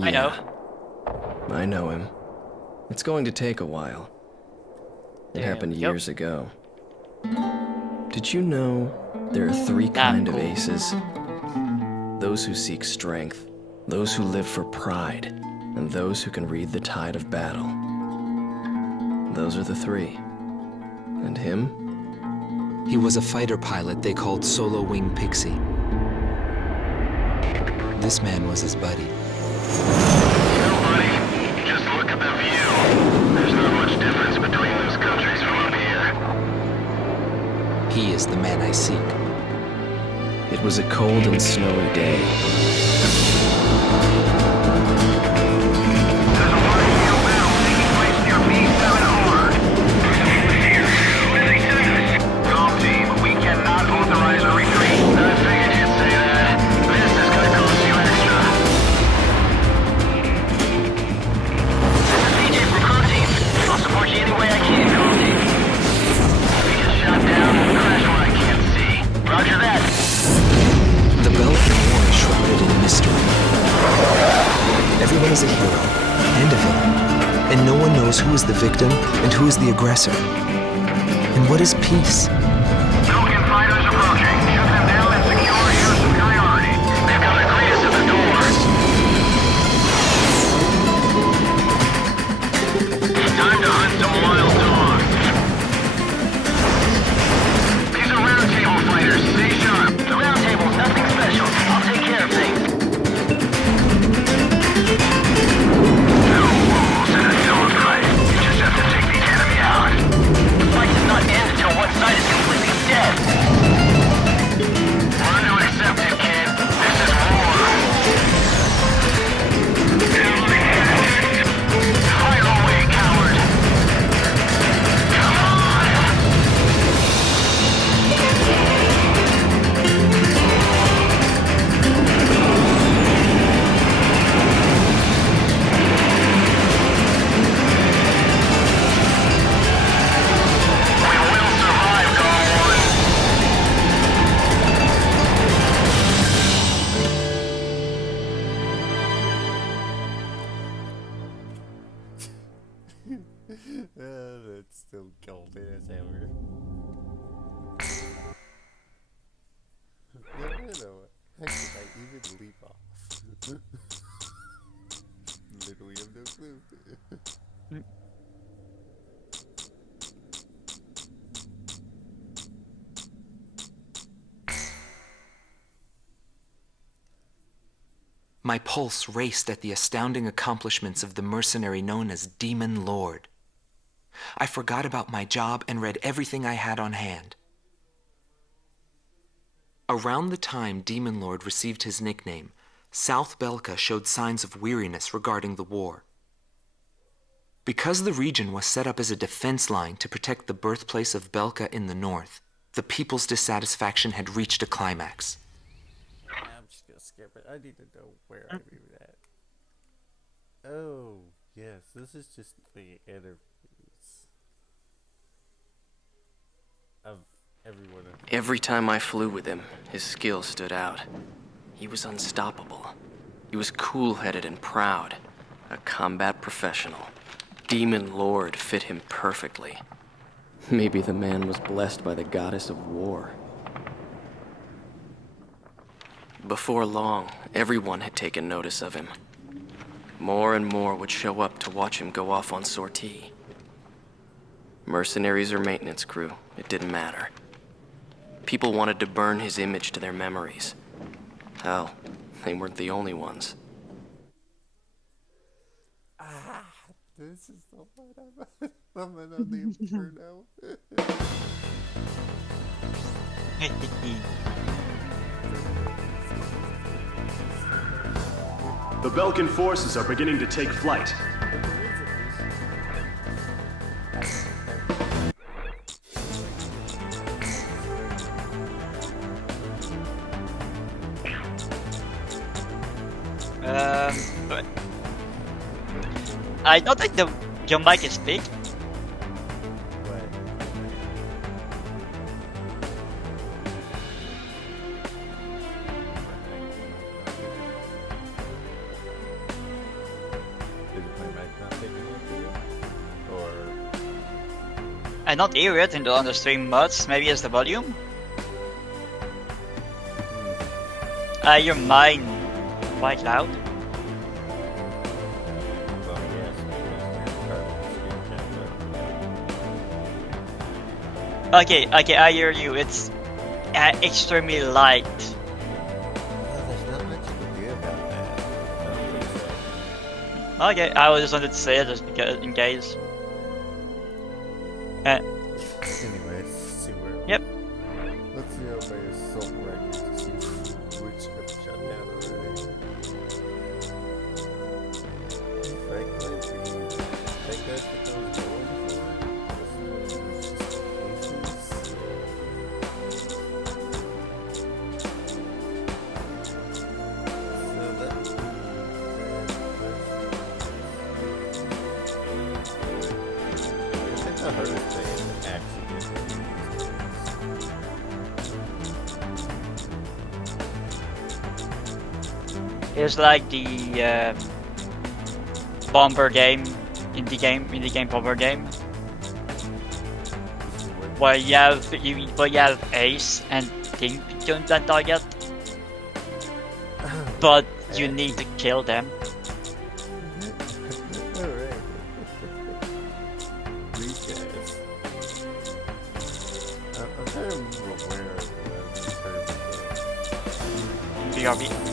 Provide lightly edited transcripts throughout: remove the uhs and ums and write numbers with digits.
I know. I know him. It's going to take a while. It happened years ago. Did you know there are three kinds of aces? Those who seek strength, those who live for pride, and those who can read the tide of battle. Those are the three. And him? He was a fighter pilot they called Solo Wing Pixie. This man was his buddy. Buddy, just look at the view. There's not much difference between those countries from up here. He is the man I seek. It was a cold and snowy day. There's a large scale battle taking place near B7R. Calm team, we cannot authorize a retreat. I figured you'd say that. This is gonna cost you extra. This is CJ from Calm team. I'll support you any way I can, Calm team. We get shot down, crash where I can't see. Roger that. The Belkan War is shrouded in mystery. Everyone is a hero and a villain, and no one knows who is the victim and who is the aggressor. And what is peace? Belkan fighters approaching. Shoot them down and secure air superiority. They've got Agreus at the door. Time to hunt some wild dogs. These are round table fighters. Stay sharp. The round table's nothing special. I'll take care of things. No walls in a dogfight. You just have to take the enemy out. The fight does not end until one side is completely dead. Learn to accept it, kid. This is war. Fire away, coward. Come on! We will survive, Gone. That's still golden as ever. No, how could I even leap off? Literally have no clue. My pulse raced at the astounding accomplishments of the mercenary known as Demon Lord. I forgot about my job and read everything I had on hand. Around the time Demon Lord received his nickname, South Belka showed signs of weariness regarding the war. Because the region was set up as a defense line to protect the birthplace of Belka in the north, the people's dissatisfaction had reached a climax. I'm just gonna skip it. I need to know where I'm even at. Oh, yes, this is just the interviews of everyone. Every time I flew with him, his skill stood out. He was unstoppable. He was cool-headed and proud. A combat professional. Demon Lord fit him perfectly. Maybe the man was blessed by the goddess of war. Before long, everyone had taken notice of him. More and more would show up to watch him go off on sortie. Mercenaries or maintenance crew, it didn't matter. People wanted to burn his image to their memories. Hell, they weren't the only ones. This is the one I'm gonna leave for now. The Belkan forces are beginning to take flight. But I don't think your mic is big. I don't hear it on the stream much. Maybe it's the volume. I hear mine quite loud. Well, yes, Okay, I hear you. It's extremely light. well, there's not much you can do about that. I don't think so. Okay, I just wanted to say it just because, in case. Anyways, see where. Yep. Let's see how many assault records to see which have shut down already. Frankly, do you think that's what those going for? So that would be I think the hardest thing is to actually get to these It's like the bomber game in the game bomber game, where you have ace and think on that target, but you need to kill them. Alright. These guys. I'm trying to remember where it was in terms of BRB.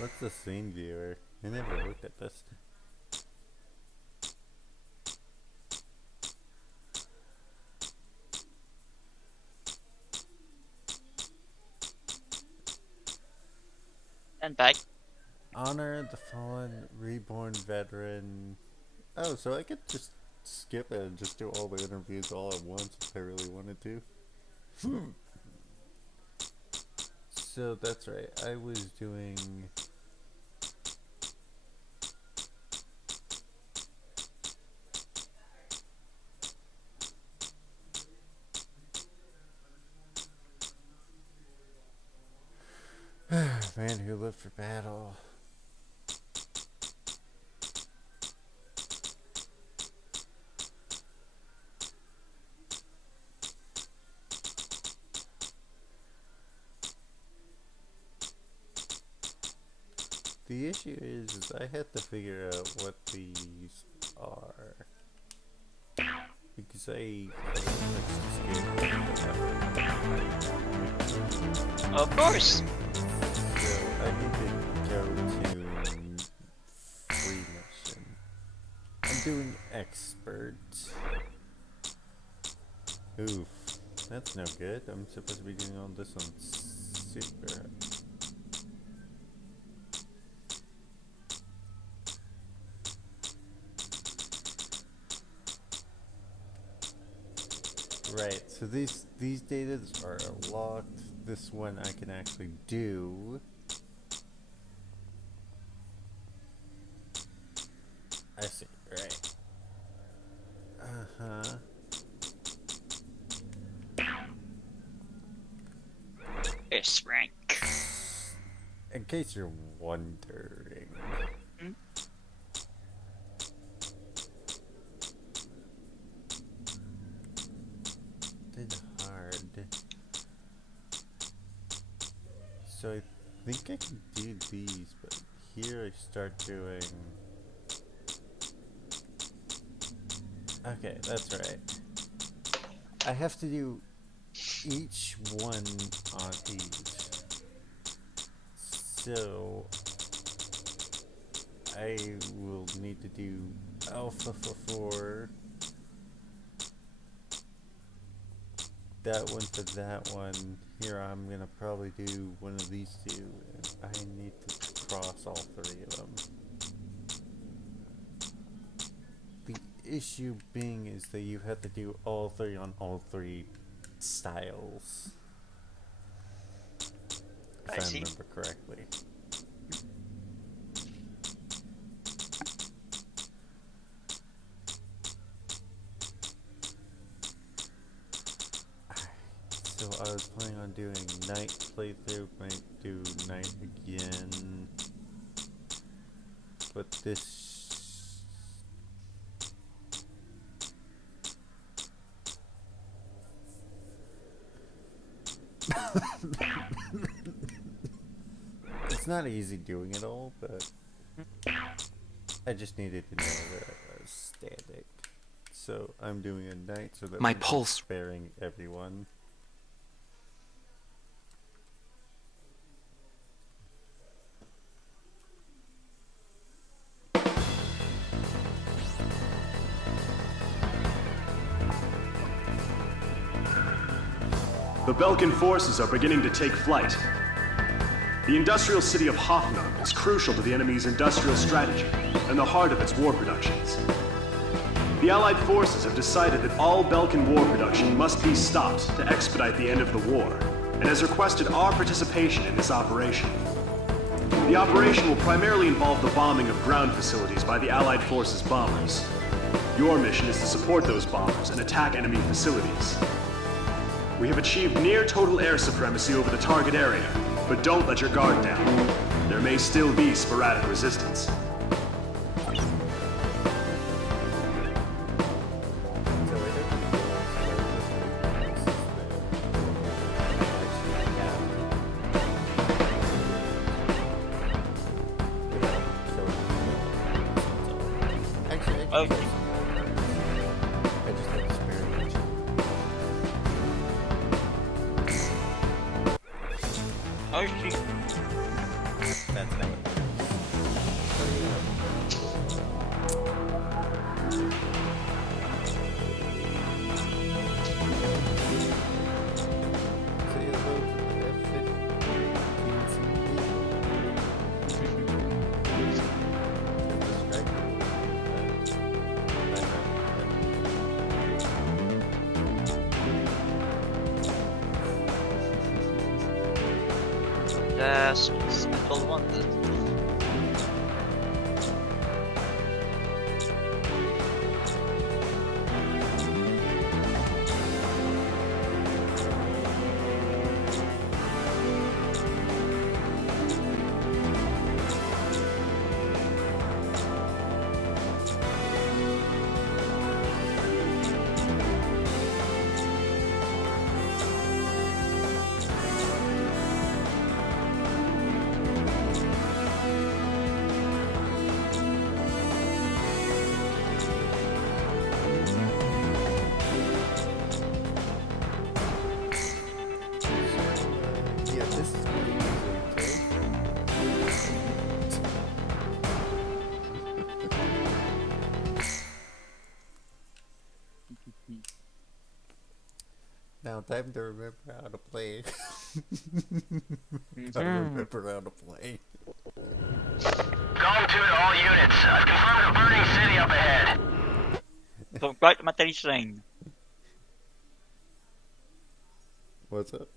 What's the scene viewer? I never looked at this. And back. Honor the fallen, reborn veteran. Oh, so I could just skip it and just do all the interviews all at once if I really wanted to. So that's right. I was doing. Man who lived for battle. The issue is I had to figure out what these are. Because Of course. So I need to go to free mission. I'm doing expert. Oof. That's no good. I'm supposed to be doing all this on super. Right, so these data are locked. This one I can actually do. I see, right. Uh-huh. S rank. In case you're wondering. Hmm? Hard. So I think I can do these, but here I start doing. Okay, that's right. I have to do each one on each. So I will need to do alpha for that one for that one. Here I'm gonna probably do one of these two, and I need to cross all three of them. The issue being is that you have to do all three on all three styles. If I see. remember correctly. So I was planning on doing night playthrough, might do night again. But this... It's not easy doing it all, but I just needed to know that I was static. So I'm doing a night so that My I'm pulse. sparing everyone. The Belkan forces are beginning to take flight. The industrial city of Hoffnung is crucial to the enemy's industrial strategy and the heart of its war productions. The Allied forces have decided that all Belkan war production must be stopped to expedite the end of the war, and has requested our participation in this operation. The operation will primarily involve the bombing of ground facilities by the Allied forces' bombers. Your mission is to support those bombers and attack enemy facilities. We have achieved near total air supremacy over the target area, but don't let your guard down. There may still be sporadic resistance. Okay. I just have to spare it. Oh shit. That's how it That's all wanted. Yeah, this is pretty easy to take. Now, time to remember how to play. I remember how to play. Going to it, all units. I've confirmed a burning city up ahead. So right material lane. What's up?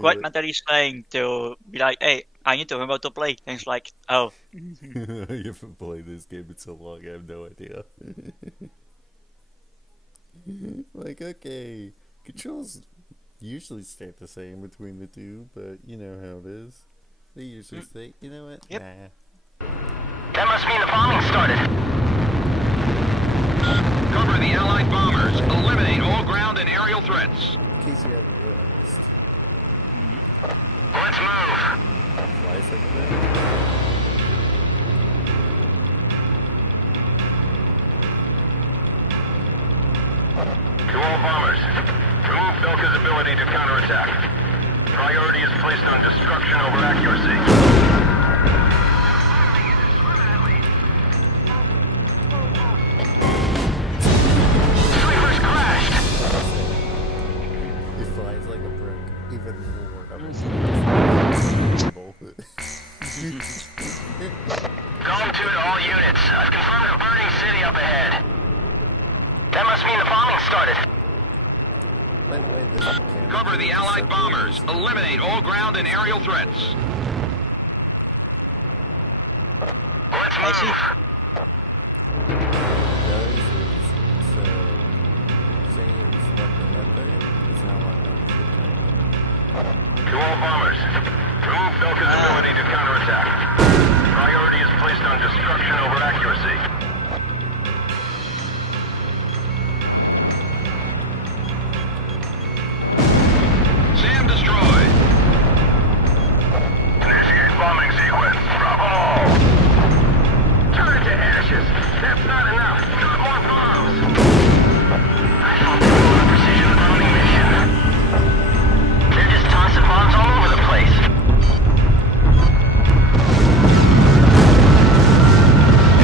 Quite material lane to be like, hey, I need to remember to play. And it's like, oh. I haven't played this game in so long, I have no idea. Like, okay, controls usually stay the same between the two, but you know how it is. They usually stay, you know what? Yep. Nah. That must mean the bombing started. Cover the Allied bombers. Eliminate all ground and aerial threats. In case you haven't realized. Let's move. Flies everywhere. To all bombers, remove Belka's ability to counterattack. Priority is placed on destruction over accuracy. Sleepers crashed. It flies like a brick, even more. Going to it, all units. I've confirmed a burning city up ahead. That must mean the bombing started. By the way, this mechanic Cover the is Allied separate bombers. from- Eliminate all ground and aerial threats. Let's I see. move. Those is, so, saying it's counterattack. Priority is placed on destruction over accuracy. SAM destroyed. Initiate bombing sequence. Drop them all. Turn it to ashes. That's not enough. Drop more bombs. I thought they were on a precision bombing mission. They're just tossing bombs all over the place.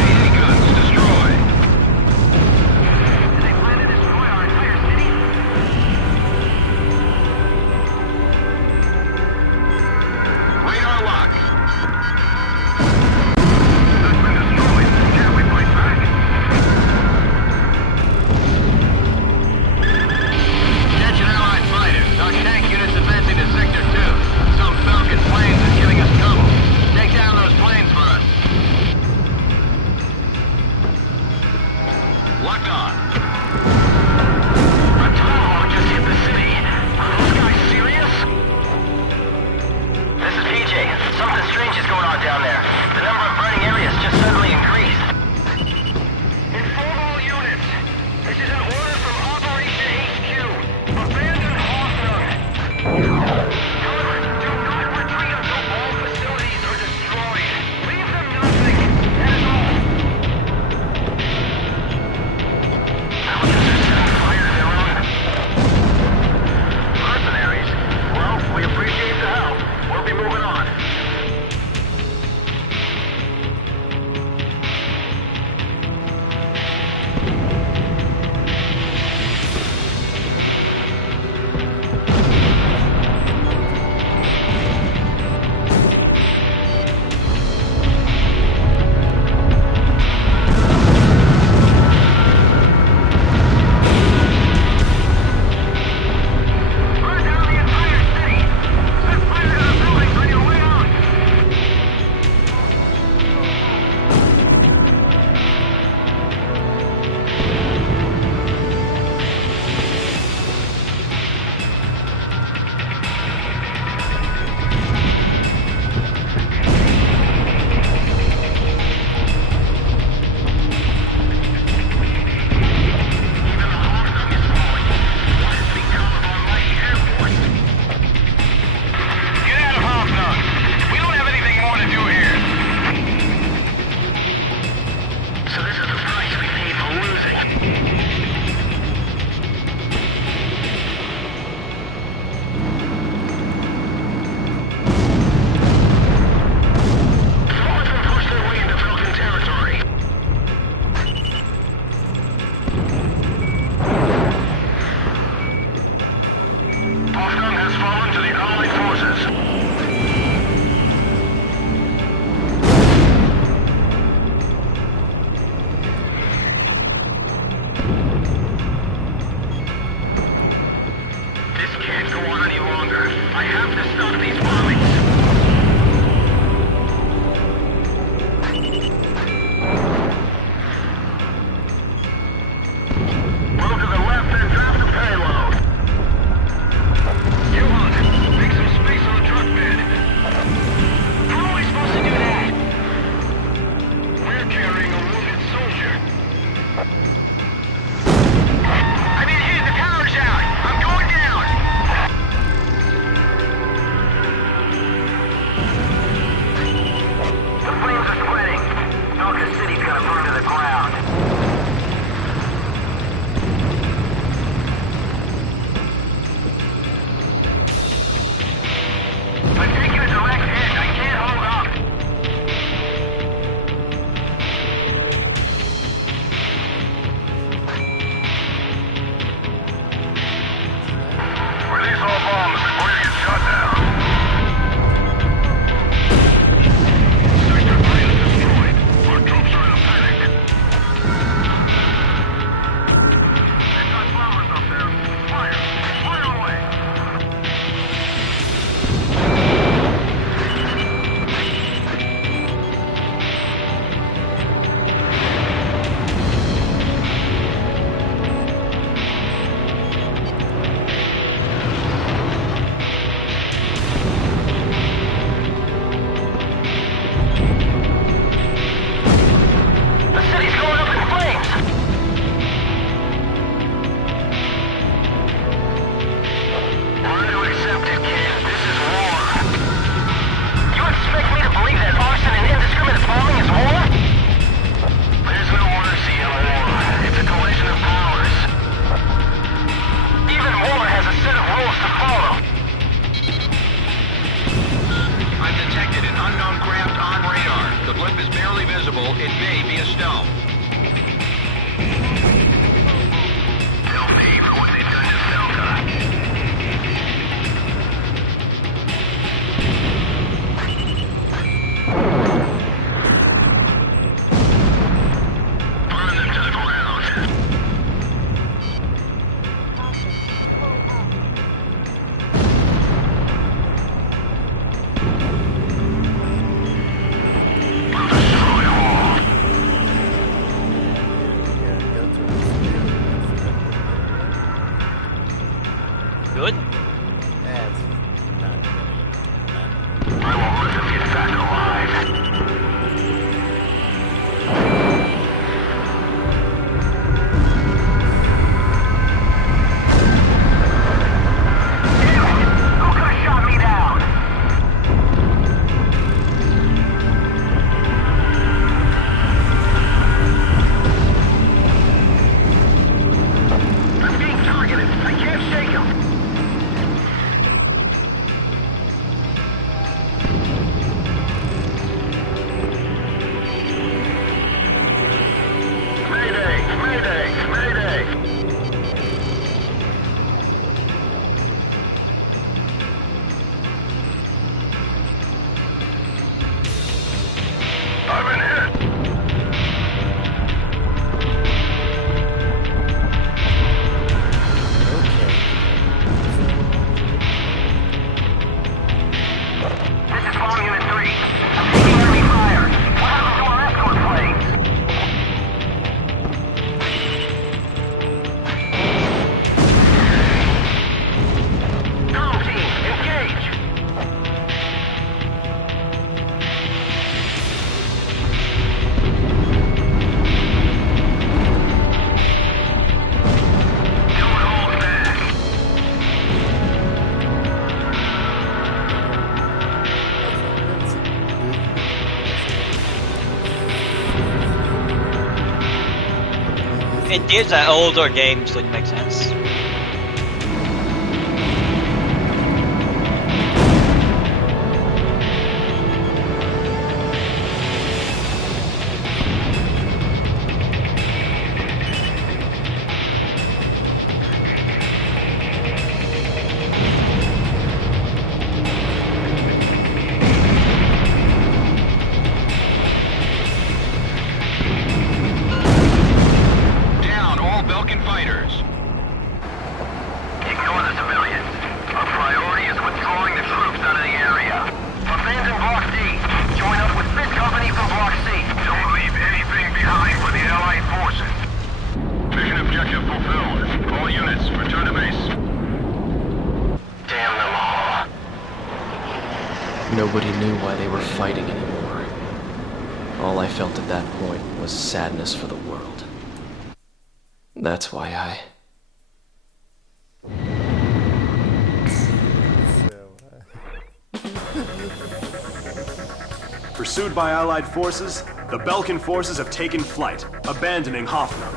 AA guns destroyed. Did they plan to destroy our entire city? Radar lock. That's been destroyed. Can't we fight back? Attention Allied fighters. Our tank unit's advancing to Sector 2. Some Belkan planes is giving us trouble. Take down those planes for us. Locked on. A tomahawk just hit the city. Are those guys serious? This is PJ. Something strange is going on down there. The number of burning areas just suddenly increased. Inform all units. This is an order from Operation HQ. Abandon Hoffnung. However, do not retreat until all facilities are destroyed. Leave them nothing. That is all. Pelicans are setting fire to their own mercenaries. Well, we appreciate the help. We'll be moving on. Burn down the entire city! Set fire to the buildings on your way out! Even the Hoffnung is falling. What has become of our mighty Air Force? Get out of Hoffnung! We don't have anything more to do here! So this is the price we paid for losing. Someone's been pushed their way into Belkan territory. Hoffnung has fallen to the Allied forces. This can't go on any longer. I have to stop these bombings. Move to the left and drop the payload. Johan, make some space on the truck bed. How am I supposed to do that? We're carrying a wounded soldier. I've been hit. The power's out. I'm going down. Good. Yeah, it's not I won't let them get back alive. Who could have shot me down? I'm being targeted. I can't shake him. Mayday! Mayday! Mayday! I've been hit! This is Bomb Unit 3. I'm taking enemy fire. What happened to our escort planes? Tunnel team, engage! Don't hold back! It is an older game, so it makes sense. Down all Belkan fighters. Ignore the civilians. Our priority is withdrawing the troops out of the area. Abandon Block D. Join up with 5th Company from Block C. Don't leave anything behind for the Allied forces. Mission objective fulfilled. All units, return to base. Damn them all. Nobody knew why they were fighting anymore. All I felt at that point was sadness for the world. That's why I... Pursued by Allied forces, the Belkan forces have taken flight, abandoning Hoffnung.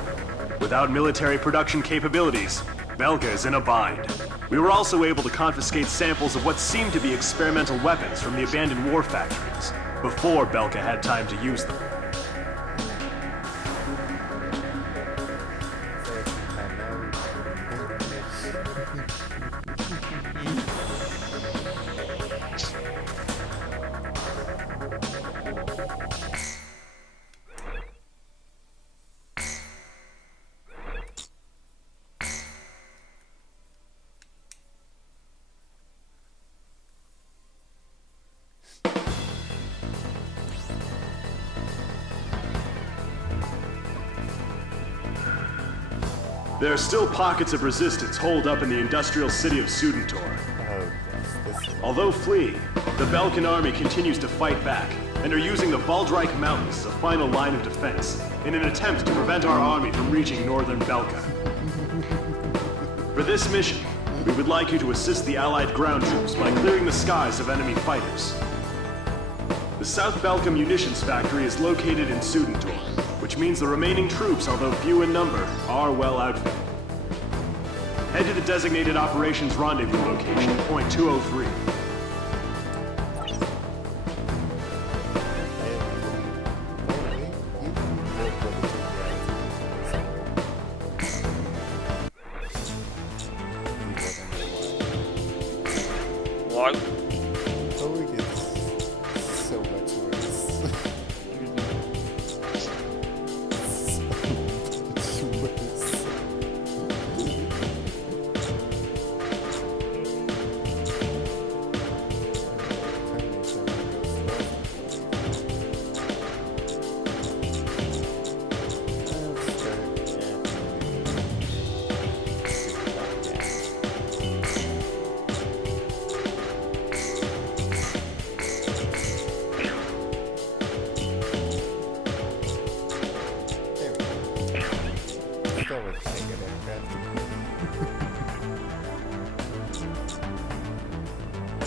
Without military production capabilities, Belka is in a bind. We were also able to confiscate samples of what seemed to be experimental weapons from the abandoned war factories, before Belka had time to use them. There are still pockets of resistance holed up in the industrial city of Sudentor. Oh, yes, this Although fleeing, the Belkan army continues to fight back and are using the Valdreich Mountains as a final line of defense in an attempt to prevent our army from reaching northern Belka. For this mission, we would like you to assist the Allied ground troops by clearing the skies of enemy fighters. The South Belka munitions factory is located in Sudentor, which means the remaining troops, although few in number, are well outfitted. Head to the designated operations rendezvous location, point 203. What? Oh, it gets so much worse. So much worse.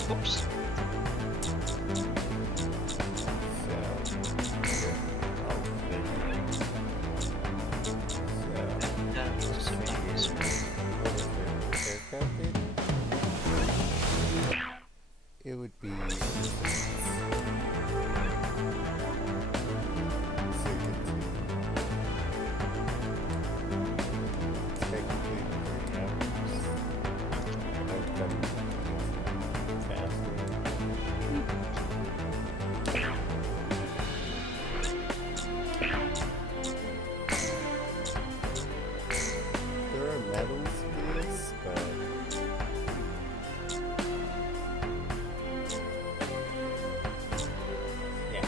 Oops. It would be there are medals for this, but yeah.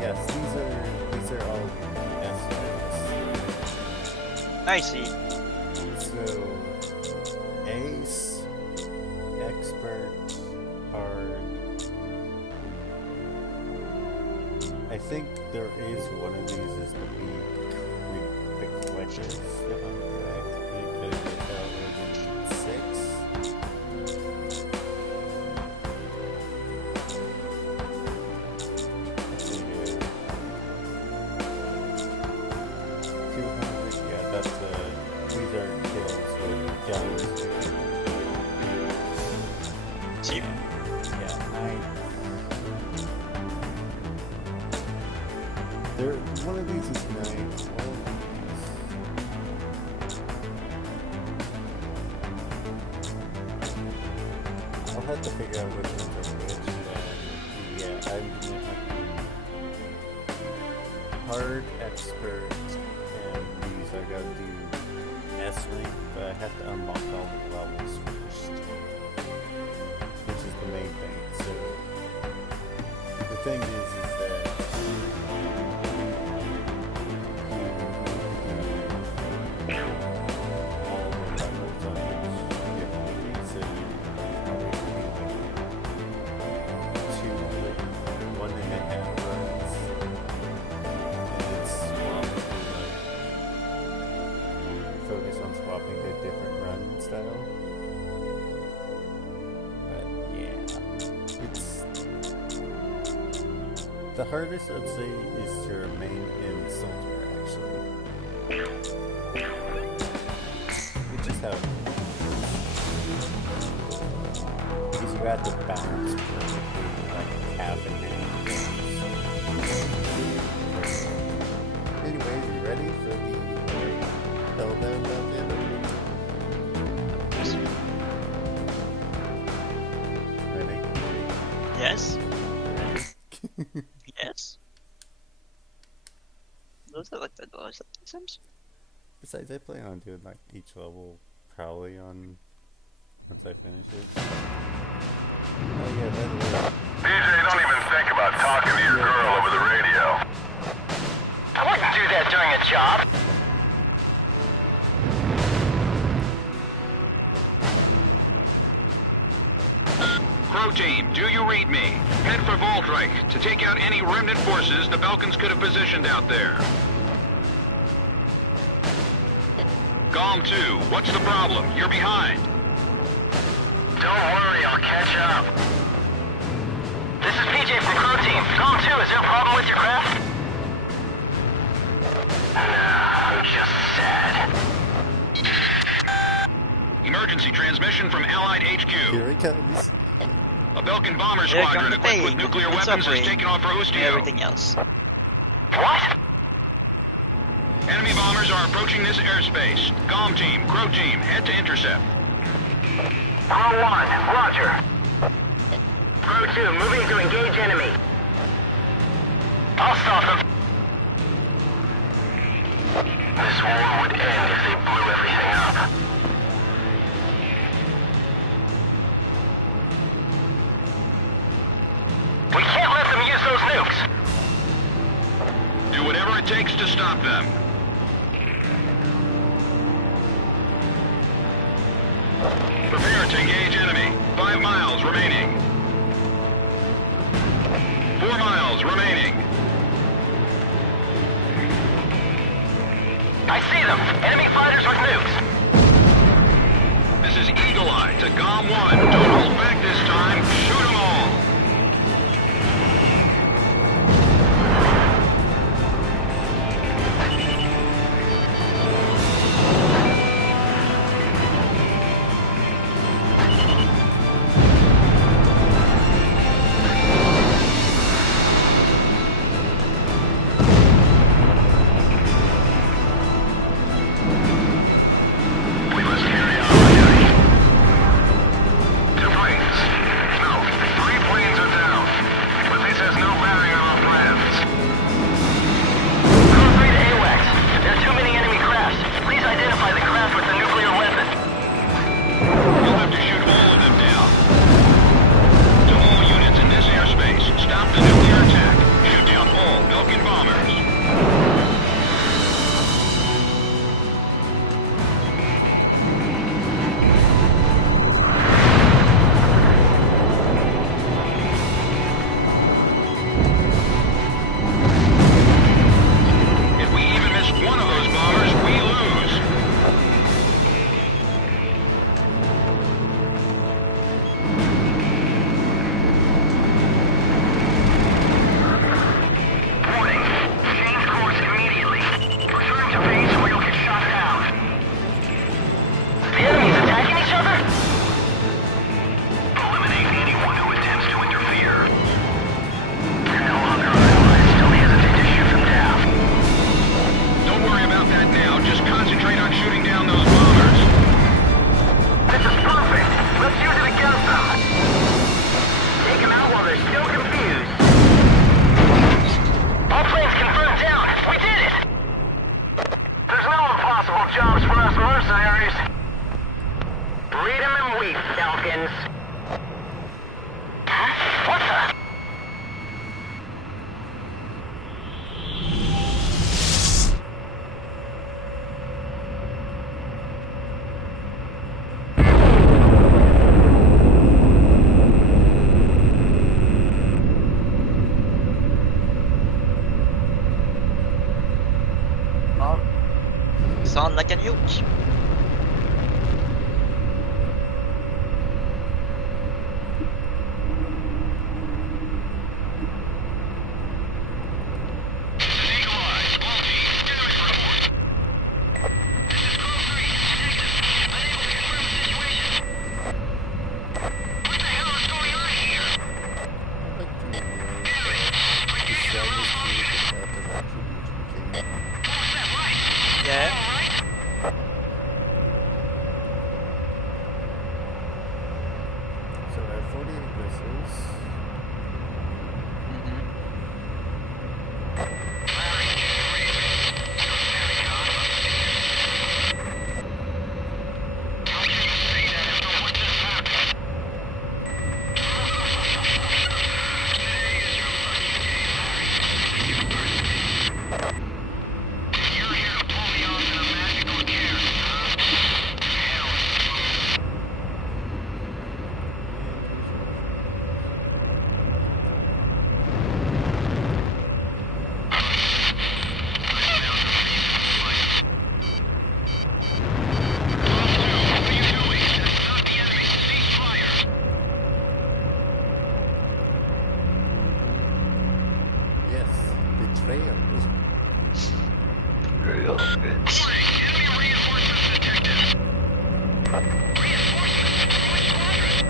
Yes, these are all estimates. I see. So, ace, expert, hard. I think there is one of these is the the quickest, if I'm correct. We could get that in 6. Let's see here. 200, yeah, that's these are kills with guns. Cheap. Yeah, 9. One of these is 9. One of these. I'll have to figure out which ones are which. Yeah, I'm hard, expert, and these I gotta do S rank, but I have to unlock all the levels first, which is the main thing. So the thing is that all the levels on each differently, so probably like 2, 1.5 runs, and it's focus on swapping to a different run style. But yeah, it's the hardest I'd say is to remain in soldier actually. It's just how it is. Because you have to balance perfectly like half and half. Anyways, you ready for the Hellbound Dungeon? Ready? Yes. Yes. Those are like the doors of the Sims. Besides, I plan on doing like each level probably on once I finish it. Oh yeah, by the way. DJ, don't even think about talking to your girl over the radio. I wouldn't do that during a job. Crow team, do you read me? Head for Voltreich to take out any remnant forces the Belkans could have positioned out there. Golem 2, what's the problem? You're behind. Don't worry, I'll catch up. This is PJ from Crow Team. Golem 2, is there a problem with your craft? No, I'm just sad. Emergency transmission from Allied HQ. Here it comes. A Belkan bomber They're squadron gonna equipped pay with nuclear and weapons is suffering taking off for and Ustio. everything else. What? Enemy bombers are approaching this airspace. Golem team, Crow team, head to intercept. Crow 1, roger. Crow 2, moving to engage enemy. I'll stop them. This war would end if they blew everything up. We can't let them use those nukes. Do whatever it takes to stop them. Prepare units, engage enemy. 5 miles remaining. 4 miles remaining. I see them! Enemy fighters with nukes! This is Eagle Eye to GOM 1. Don't hold back this time. Shoot them all. We must carry out the duty. 2 planes. No, 3 planes are down. But this has no bearing on our plans. Crew 3 to AWACS. There are too many enemy crafts. Please identify the craft with the nuclear weapon. You'll have to shoot all of them down. To all units in this airspace, stop the nuclear attack. Shoot down all Belkan bombers. If we even miss one of those bombers, we lose. Warning. Change course immediately. Return to base or you'll get shot down. The enemy's attacking each other? Eliminate anyone who attempts to interfere. No longer allies. Don't hesitate to shoot them down. Don't worry about that now. Just concentrate on shooting down those bombers. This is perfect! Let's use it against them! Take them out while they're still confused. All planes confirmed down! We did it! There's no impossible jobs for us mercenaries. Read 'em and weep, Falcons. Huh? What the? Sound like a nuke. Eagle Eye, all teams, damage report. This is Crew 3, detective. Unable to confirm the situation. What the hell is going on here? Was that right? Yeah. So I have 48 missiles. How can you say that if no one just happened? Today is your lucky day, Larry. University. You're here to pull me off in a magical carrot, huh? Hell is What are you doing? That's not the enemy. Cease fire. Yes, betrayal. Warning, enemy reinforcements detected. Reinforcements? From which squadron?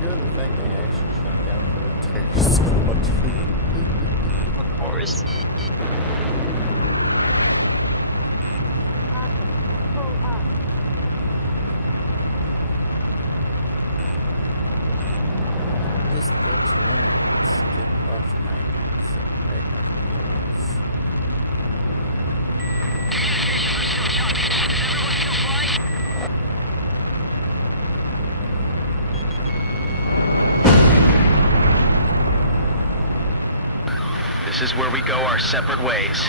enjoy the fact they actually shot down the entire squadron. Of course. This next one is get off my hands. I have Communications are still choppy. Is everyone still flying? This is where we go our separate ways.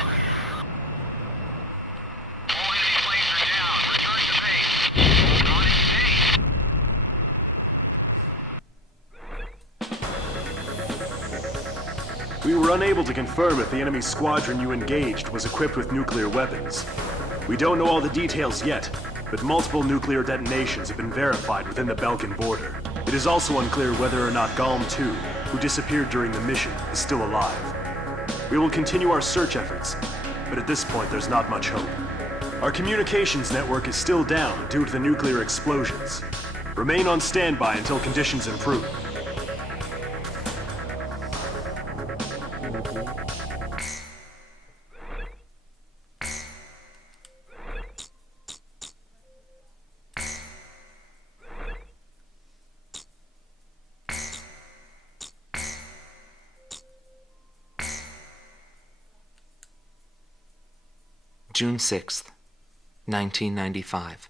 All enemy planes are down. Return to base. On its base. We were unable to confirm if the enemy squadron you engaged was equipped with nuclear weapons. We don't know all the details yet, but multiple nuclear detonations have been verified within the Belkan border. It is also unclear whether or not Galm 2, who disappeared during the mission, is still alive. We will continue our search efforts, but at this point there's not much hope. Our communications network is still down due to the nuclear explosions. Remain on standby until conditions improve. June 6th, 1995.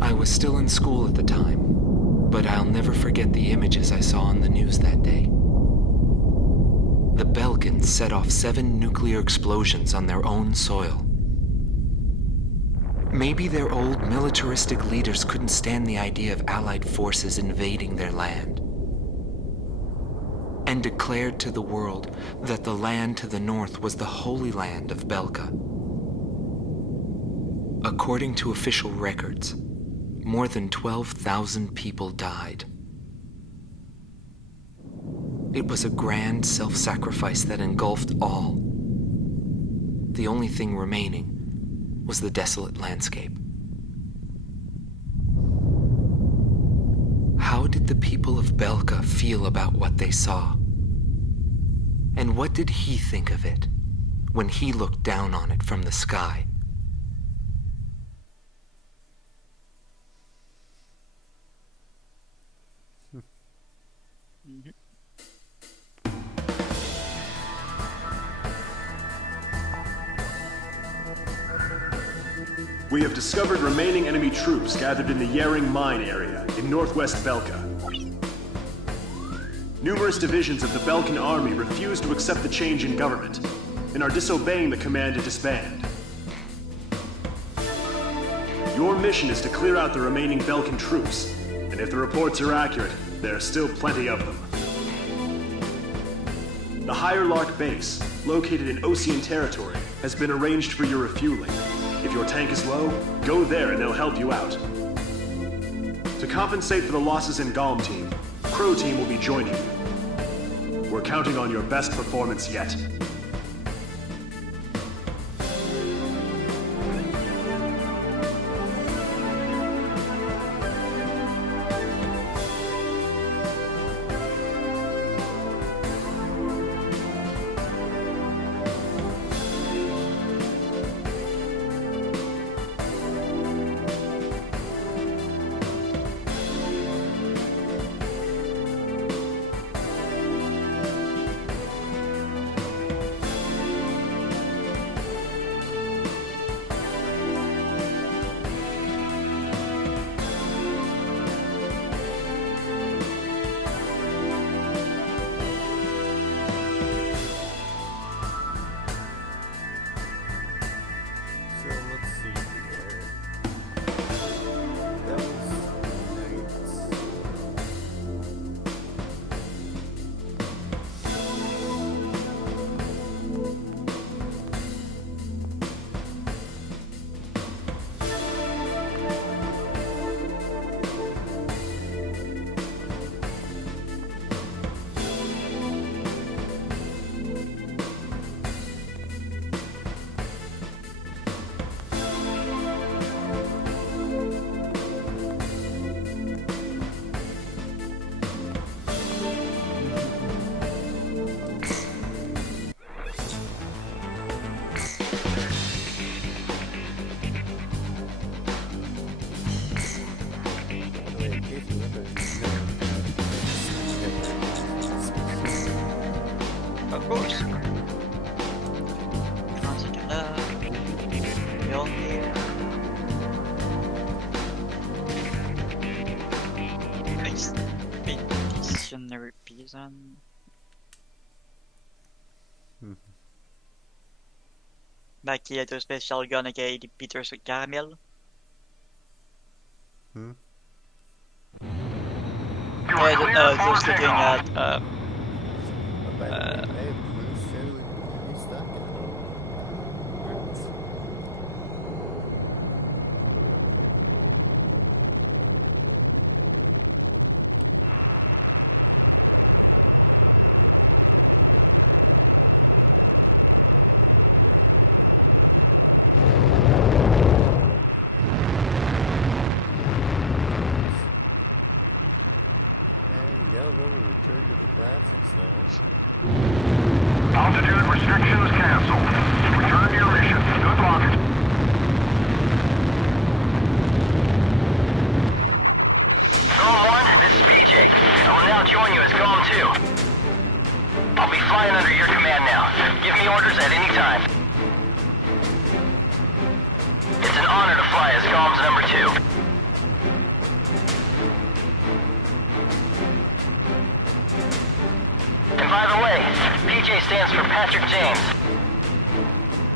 I was still in school at the time, but I'll never forget the images I saw on the news that day. The Belkans set off 7 nuclear explosions on their own soil. Maybe their old militaristic leaders couldn't stand the idea of Allied forces invading their land, and declared to the world that the land to the north was the Holy Land of Belka. According to official records, more than 12,000 people died. It was a grand self-sacrifice that engulfed all. The only thing remaining was the desolate landscape. How did the people of Belka feel about what they saw? And what did he think of it when he looked down on it from the sky? We have discovered remaining enemy troops gathered in the Yaring mine area in northwest Belka. Numerous divisions of the Belkan army refuse to accept the change in government and are disobeying the command to disband. Your mission is to clear out the remaining Belkan troops, and if the reports are accurate, there are still plenty of them. The Higher Lark base, located in Osean territory, has been arranged for your refueling. If your tank is low, go there and they'll help you out. To compensate for the losses in Galm team, Crow team will be joining you. We're counting on your best performance yet. Of course. Constant love. We all here. Expeditionary Pisan. Back here to special gonna get the bitters with caramel. Hmm? Yeah, just looking at Hey, Bruce said we could be stuck in it. Return to the classic stuff. Altitude restrictions canceled. Return to your mission. Good luck. Golem 1, this is PJ. I will now join you as Golem 2. I'll be flying under your command now. Give me orders at any time. It's an honor to fly as Golem's number 2. And by the way, PJ stands for Patrick James.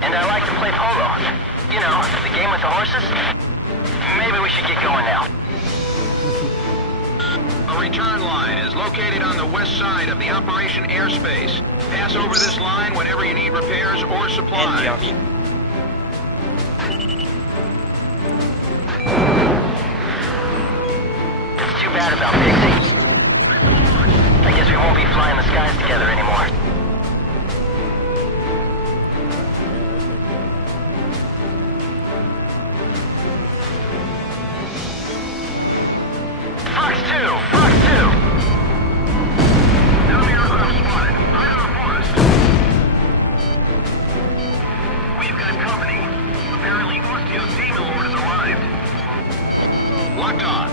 And I like to play polo. You know, the game with the horses. Maybe we should get going now. A return line is located on the west side of the operation airspace. Pass over this line whenever you need repairs or supplies. It's too bad about Pixie. I guess we won't be flying the skies together anymore. Fox 2! Fox 2! Enemy aircraft spotted. Right in the forest. We've got company. Apparently Ostio's Demon Lord has arrived. Locked on.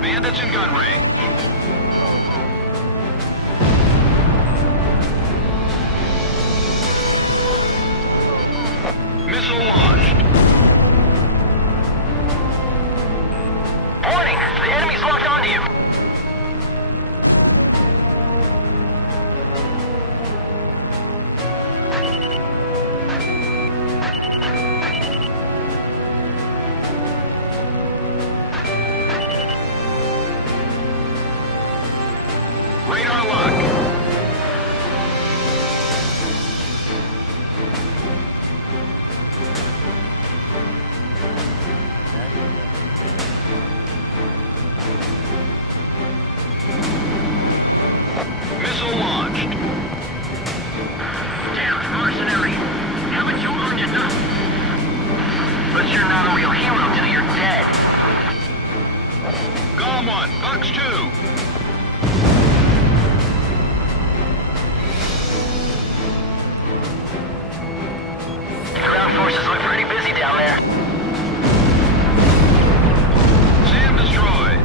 Bandits in gun range. Missile launched. Warning! The enemy's locked onto you! Radar lock. Missile launched. Damn mercenary! Haven't you learned enough? But you're not a real hero till you're dead. Golem 1, Fox 2. Ground forces look pretty busy down there. SAM destroyed.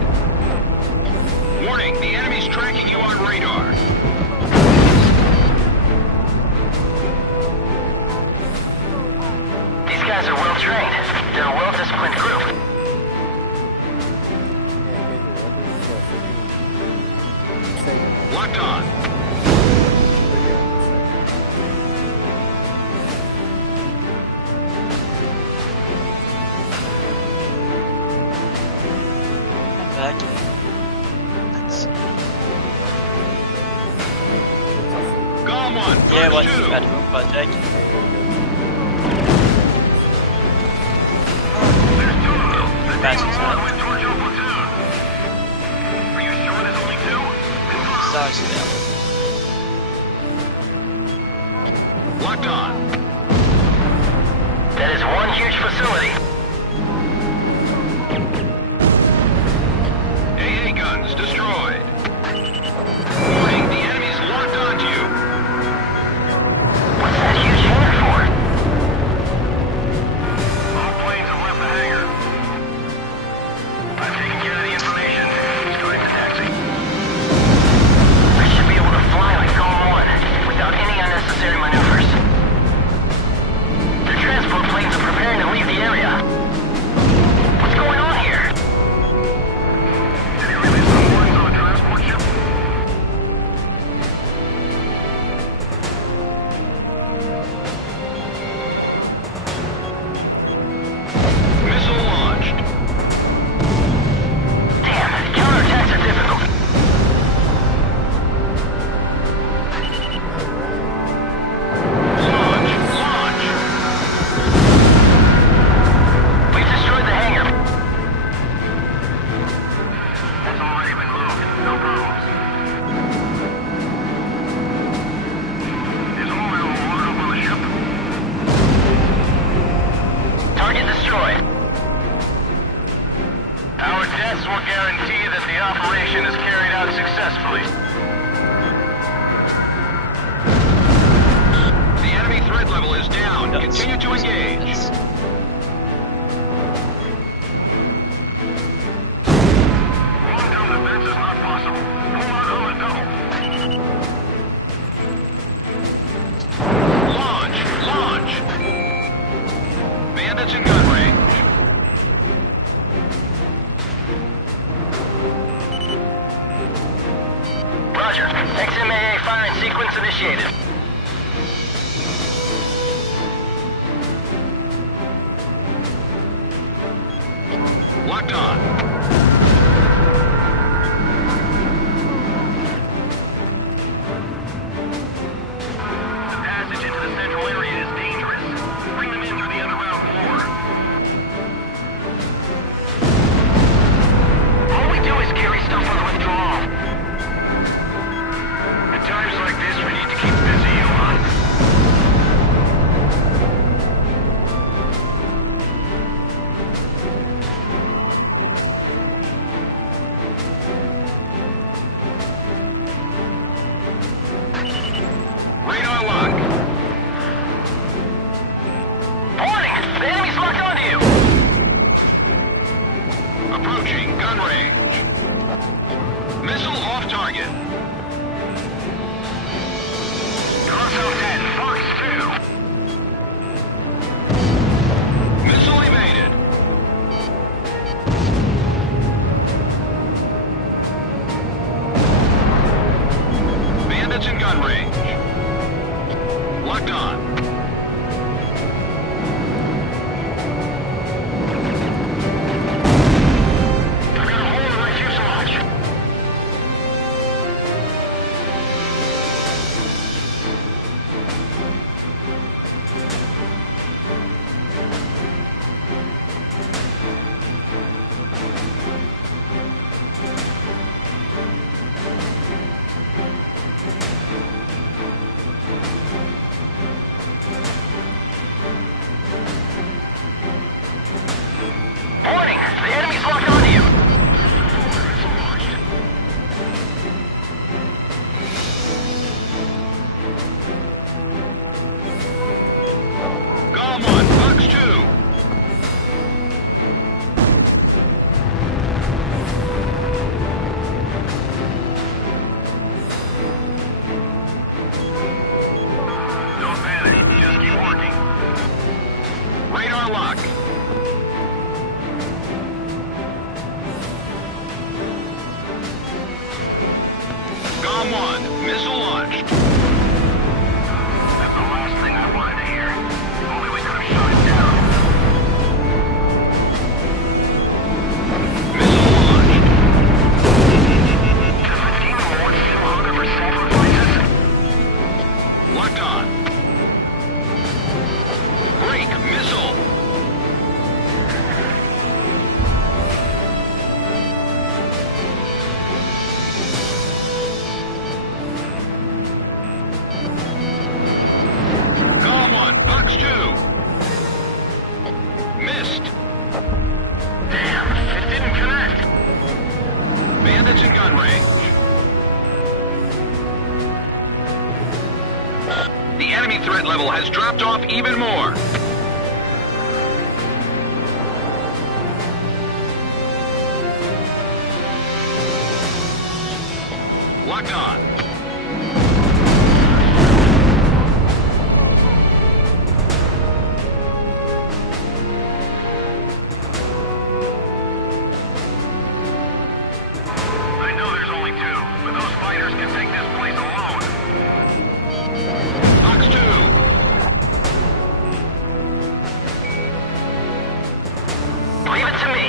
Warning, the enemy's tracking you on radar. These guys are well trained. They're a well-disciplined group. Locked on. I'm back. Let's see. Golem 1, Yeah, Fox what's 2. that room project? There's 2 of them. The That's Demon what's Lord up. went towards your platoon. Are you sure there's only 2? Confirm. Stars still. Locked on. That is one huge facility. AA guns destroyed. Warning, the enemy's locked onto you. What's that huge hangar for? All planes have left the hangar. I've taken care of the information. tests will guarantee that the operation is carried out successfully. The enemy threat level is down. Continue to engage. Long-term defense is not possible. Pull out on the double. Launch! Bandits in gun range. Roger. XMAA firing sequence initiated. Locked on. The passage into the central area is dangerous. Bring them in through the underground floor. All we do is carry stuff for the withdrawal. At times like this, we need to keep busy, Johan. Radar lock. Warning! The enemy's locked onto you! Approaching gun range. Missile off target. Cross-out 10, Fox 2. Missile evaded. Bandits in gun range. Locked on. I've got a hole in my fuselage. Warning! The enemy's locked onto you! Golem 1, Fox 2. Don't panic, just keep working. Radar lock. Golem 1, missile launched. That's the last thing I wanted to hear. If only we could have shot it down. Missile launched. Does the Demon Lord still hunger for sacrifices? Locked on. Break missile. Golem 1, Fox 2. Missed. Damn, it didn't connect. Bandits in gun range. The enemy threat level has dropped off even more. Locked on. I know there's only two, but those fighters can take this place alone. Fox 2. Leave it to me!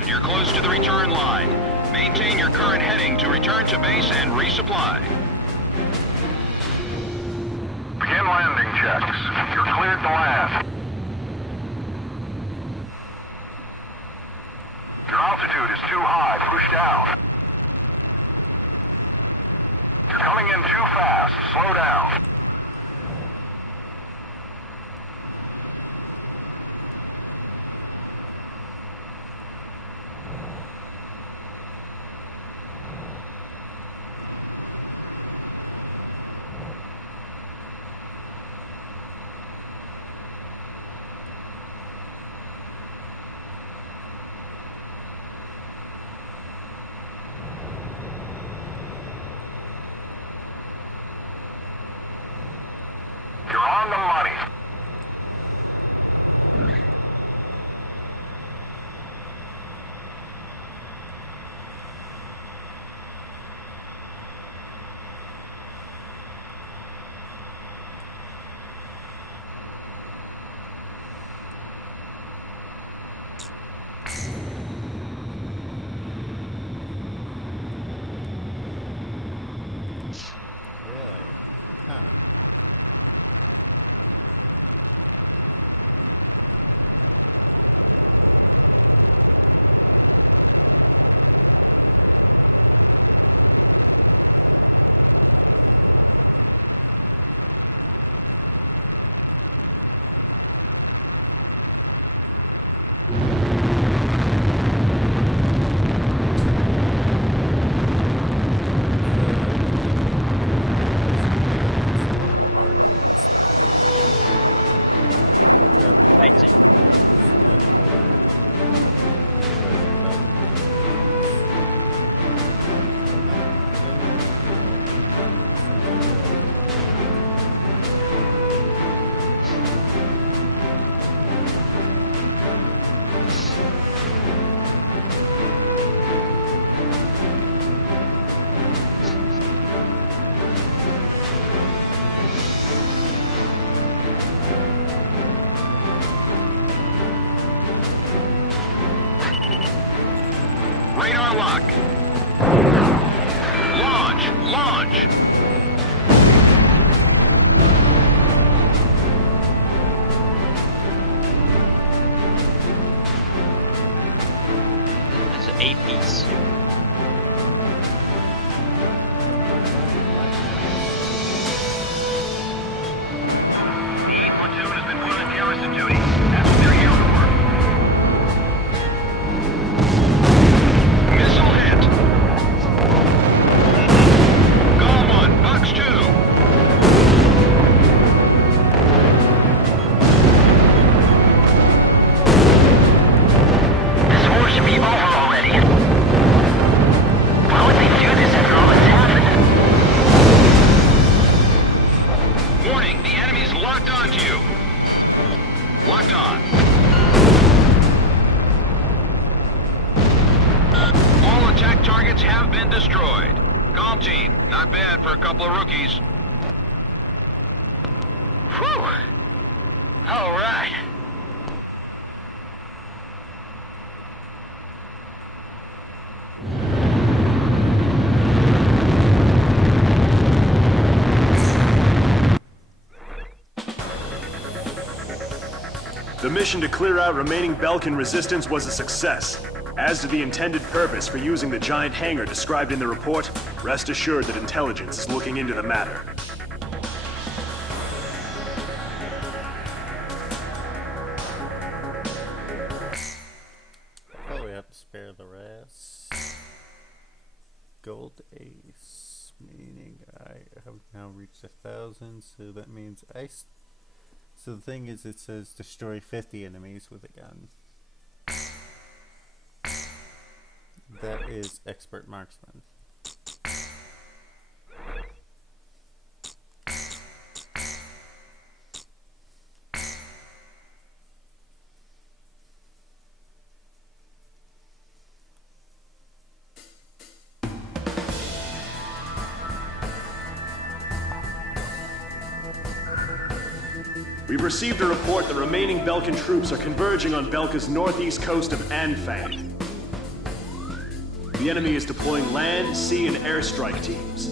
1, you're close to the return line. Maintain your current heading to return to base and resupply. Begin landing checks. You're cleared to land. Your altitude is too high. Push down. You're coming in too fast. Slow down. You're on the money. Really? Huh. Radar lock. Launch! Launch! That's an 8-piece. The E platoon has been put on garrison duty. That's what they're here for. Missile hit! Golem 1, Box 2. This war should be over already. Why would they do this after all that's happened? Warning, the enemy's locked onto you. Locked on. All attack targets have been destroyed. Calm team, not bad for a couple of rookies. Whew. All right. The mission to clear out remaining Belkan resistance was a success. As to the intended purpose for using the giant hangar described in the report, rest assured that intelligence is looking into the matter. Probably have to spare the rest. Gold ace, meaning I have now reached 1,000, so that means so the thing is, it says destroy 50 enemies with a gun. That is expert marksman. We've received a report that remaining Belkan troops are converging on Belka's northeast coast of Anfang. the enemy is deploying land, sea, and airstrike teams.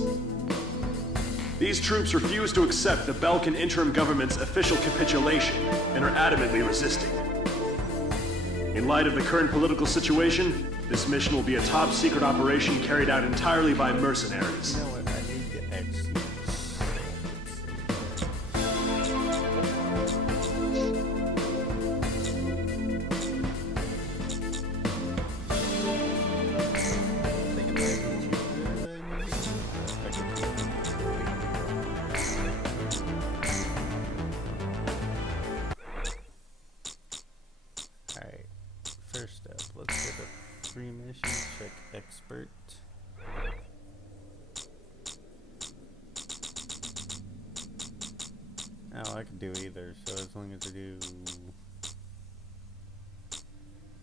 These troops refuse to accept the Belkan interim government's official capitulation and are adamantly resisting. In light of the current political situation, this mission will be a top-secret operation carried out entirely by mercenaries. You know what? I need to actually. Alright, first up, let's get a free mission, check expert. Oh, I can do either, so as long as I do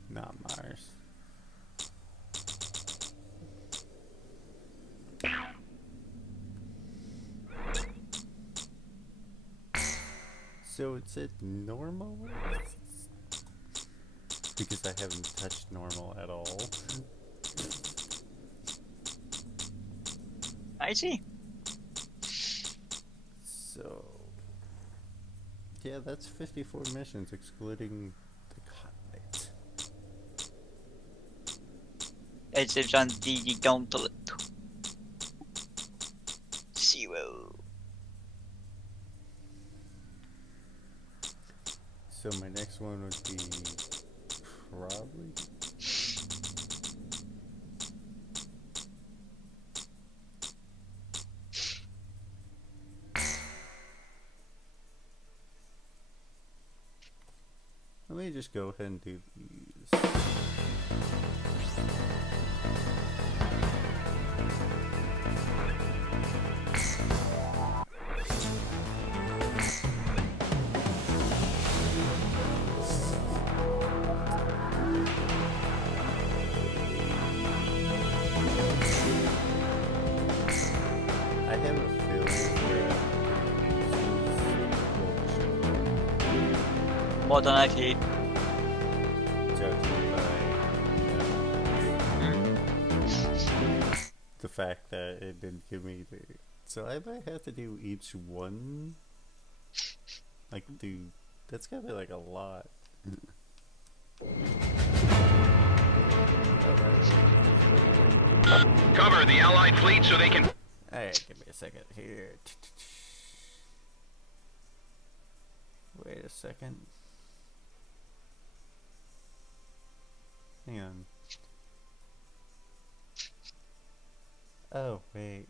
not Mars. So it's at normal? Because I haven't touched normal at all. I see. So yeah, that's 54 missions excluding the continent. It's on the gauntlet. 0. So my next one would be probably let me just go ahead and do these. I have a feeling that More than likely. judging by the fact that it didn't give me the. So I might have to do each one. Like do. That's gotta be like a lot. Cover the Allied fleet so they can... Alright, give me a second here. Wait a second. Hang on. Oh, wait.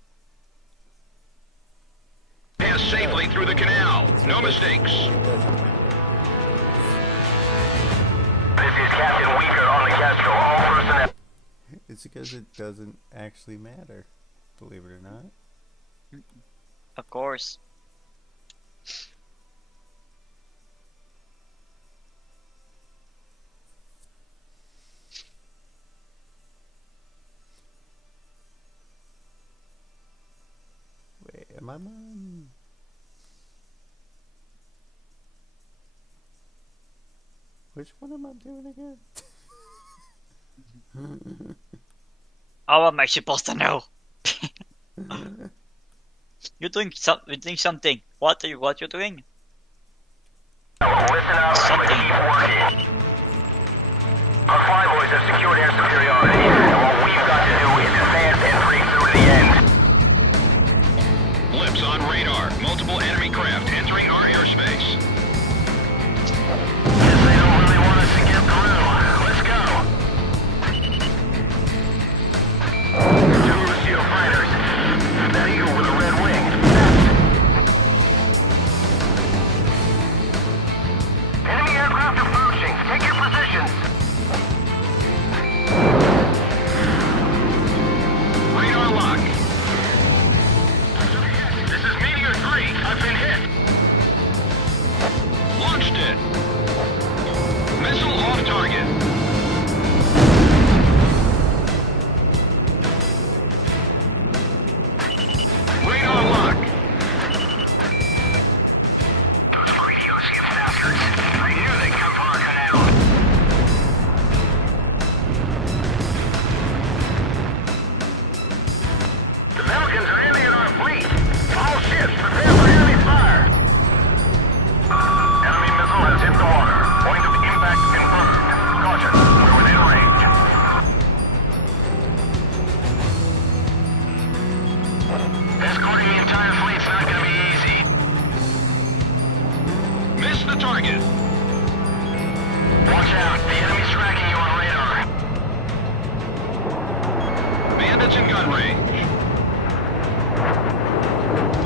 pass safely through the canal. No mistakes. This is Captain Weaker on the Kestrel. All personnel. It's because it doesn't actually matter, believe it or not. Of course. Wait, am I on? Which one am I doing again? How am I supposed to know? You're doing something. What you're doing? Listen up and keep working. Our flyboys have secured air superiority, and what we've got to do is advance and free through to the end. Blips on radar. Multiple enemy craft entering our airspace. Guess they don't really want us to get through. Let's go. Two Lucio fighters. That eagle with a red wing. Enemy aircraft approaching. Take your positions. entire fleet's not gonna be easy. Miss the target. Watch out, the enemy's tracking you on radar. Bandits in gun range.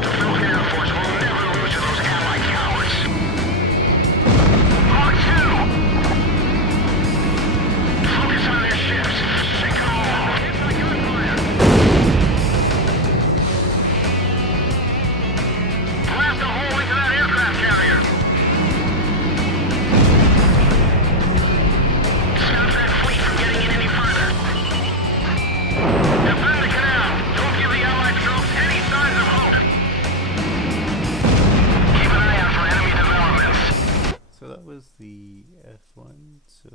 The Belkan Air Force will never lose to those allied cowards. Mark 2! Focus on their ships. Sink them all. Hit by gunfire. Blast a hole into that aircraft carrier. Stop that fleet from getting in any further. Defend the canal. Don't give the Allied troops any signs of hope. Keep an eye out for enemy developments. So that was the F1. So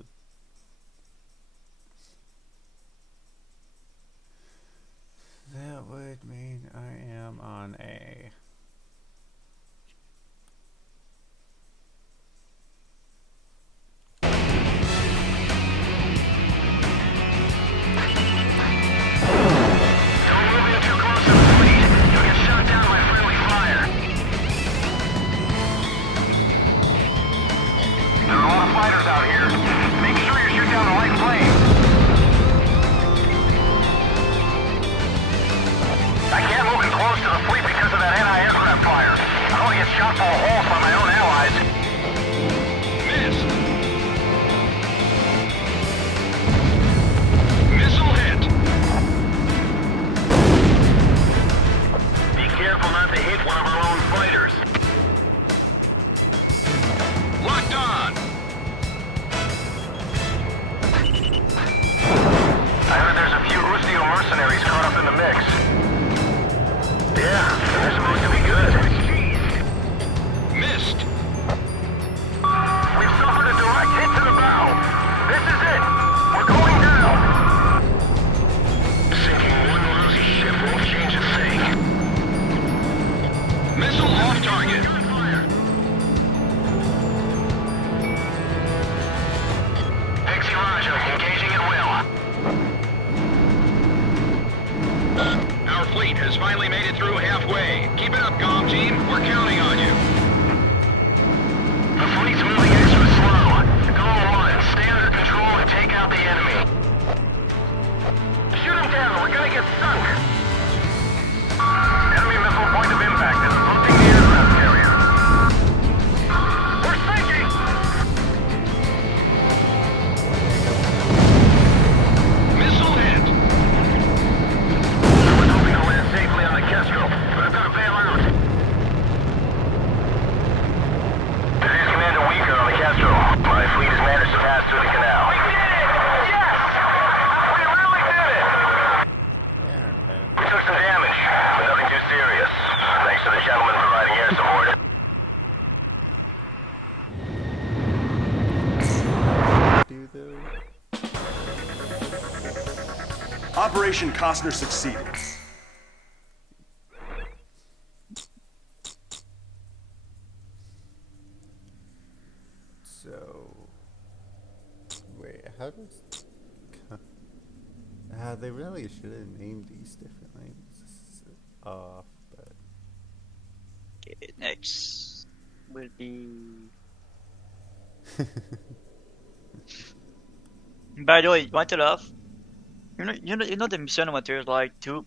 that would mean I am on A. Don't move in too close to the fleet. You'll get shot down by friendly fire. There are a lot of fighters out here. Make sure you shoot down the light plane. I can't move in close to the fleet because of that anti-aircraft fire. I don't want to get shot full of holes by my own allies. Missed. Missile hit. Be careful not to hit one of our own fighters. Locked on. I heard there's a few Ustio mercenaries caught up in the mix. Yeah, they're supposed to be good. Missed. We've suffered a direct hit to the bow. This is it. We're going down. Sinking one lousy ship won't change a thing. Missile off target. Gunfire. Pixie Roger, engaging at will. Our fleet has finally made it through halfway. Keep it up, comm team. We're counting on you. The fleet's moving extra slow. Goal 1, stay under control and take out the enemy. Shoot him down, we're gonna get sunk. Enemy missile point of impact is approaching the aircraft carrier. We're sinking! Missile hit. I was hoping to land safely on the Kestrel, but I've got to bail out. This is Commander Weaker on the Kestrel. My fleet has managed to pass through the canal. We did it! Yes! We really did it! Yeah, okay. We took some damage, but nothing too serious. Thanks to the gentleman providing air support. Do though. Operation Costner succeeded. So wait, how does they really should have named these differently. Off, but Okay, next will be. By the way, want to laugh? You know the mission when there's like 1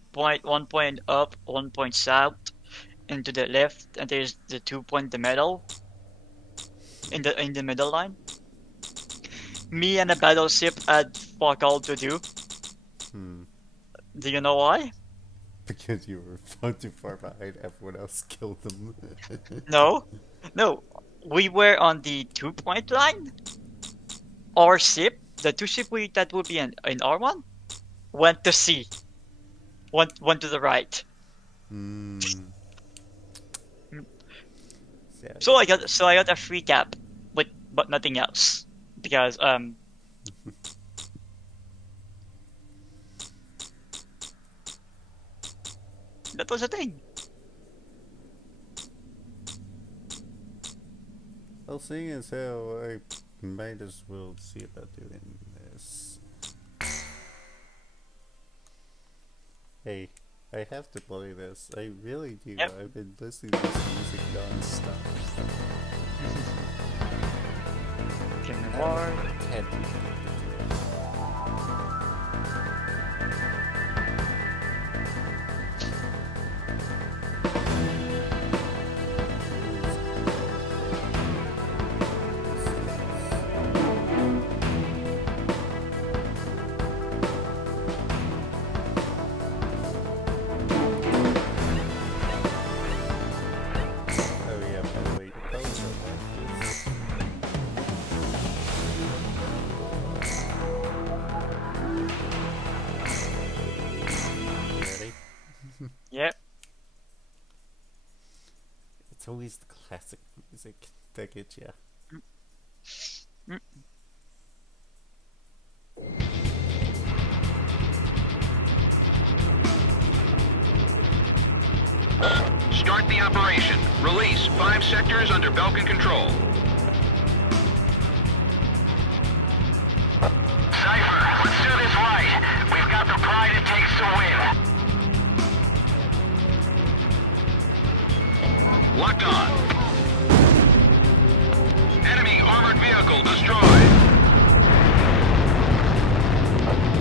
point up, 1 point south, and to the left, and there's the 2 point in the middle, in the middle line. Me and a battleship had fuck all to do. Do you know why? because you were far too far behind, everyone else killed them. No, we were on the 2 point line. Our ship, the two ship that would be in R1, went to C. Went to the right. Sad. So I got a free cap, but nothing else because that was a thing. Well, seeing as how I might as well see about doing this. Hey, I have to play this. I really do. Yep. I've been listening to this music non-stop. King War. Can't do Oh yeah, by the way, the colors are like this. Ready? Yep. It's always the classic music that gets ya. Mm. Start the operation. Release 5 sectors under Belkan control. Cypher, let's do this right. We've got the pride it takes to win. Locked on. Enemy armored vehicle destroyed.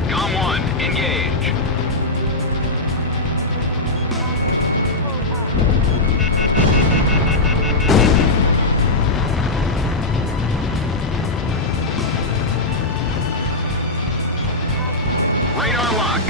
GOM 1, engage. Radar lock.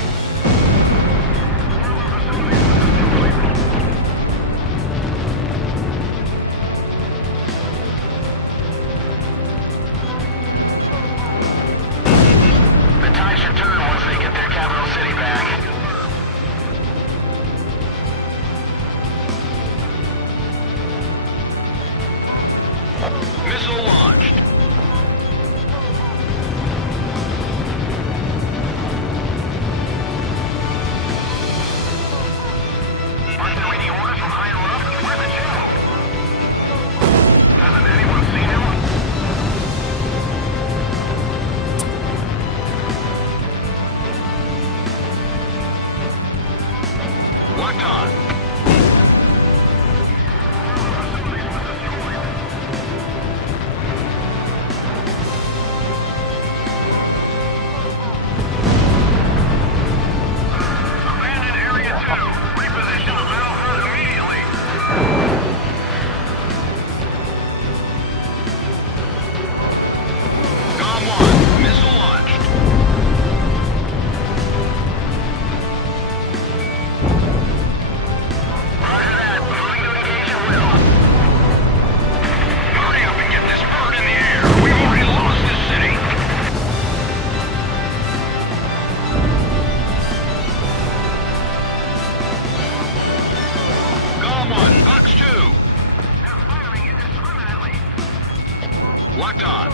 The tide should turn once they get their capital city back. Missile launched. Aren't there any orders from higher up? Where's the general? Hasn't anyone seen him? Locked on. Abandon Area 2. Reposition the battlefront immediately. GOM 1, missile launched. Roger that. Moving to engage at will. Hurry up and get this bird in the air. We've already lost this city. GOM 1, Ox 2. They're firing indiscriminately. Locked on.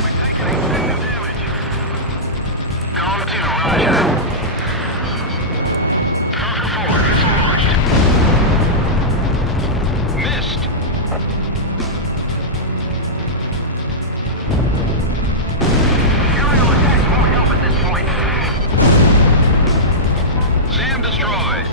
We're taking extensive damage. GOM 2, roger. Falcon 4, missile launched. Missed. Aerial attacks won't help at this point. SAM destroyed.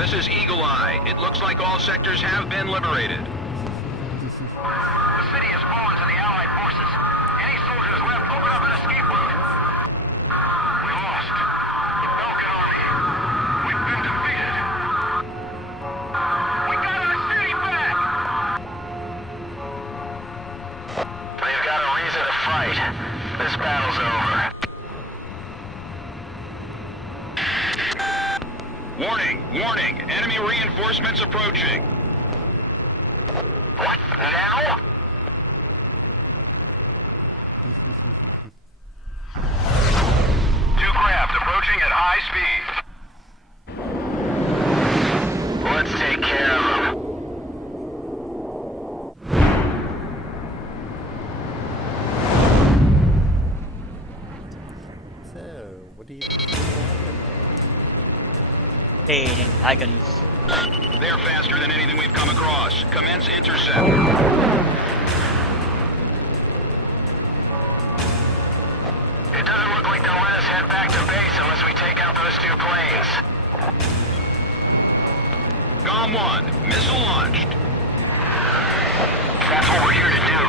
This is Eagle Eye. It looks like all sectors have been liberated. The city has fallen to the Allied forces. Any soldiers left, open up an escape route. We lost. The Belkan army. We've been defeated. We got our city back! They've got a reason to fight. This battle's over. Warning! Warning! Enemy reinforcements approaching. What? Now? Two craft approaching at high speed. Let's take care of them. So, what do you... Pain and agonies. They're faster than anything we've come across. Commence intercept. It doesn't look like they'll let us head back to base unless we take out those two planes. GOM 1, missile launched. That's what we're here to do.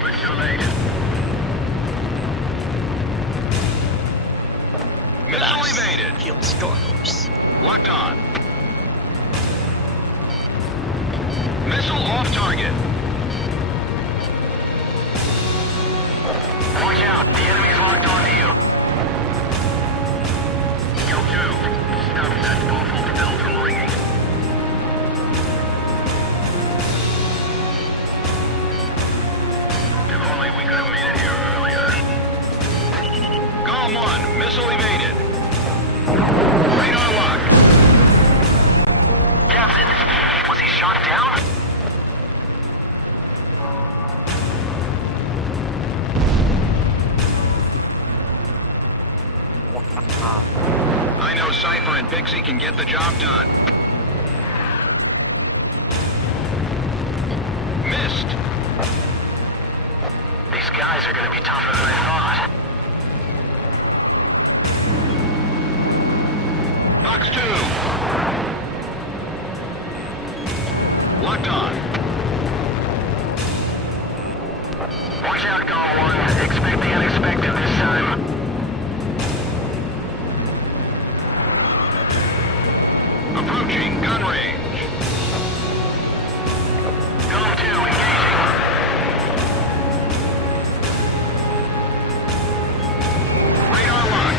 But too late. Missile evaded. Kill scores. Locked on. Missile off target. Watch out, the enemy's locked onto you. Kill 2. Stop that awful bell from ringing. If only we could have made it here earlier. GOM 1, missile evaded. Radar lock. Captain, was he shot down? I know Cypher and Pixie can get the job done. Missed. These guys are gonna be tougher than I thought. Fox 2. Locked on. Watch out, GOM 1. Expect the unexpected this time. Approaching gun range. GOM 2, engaging. Radar lock.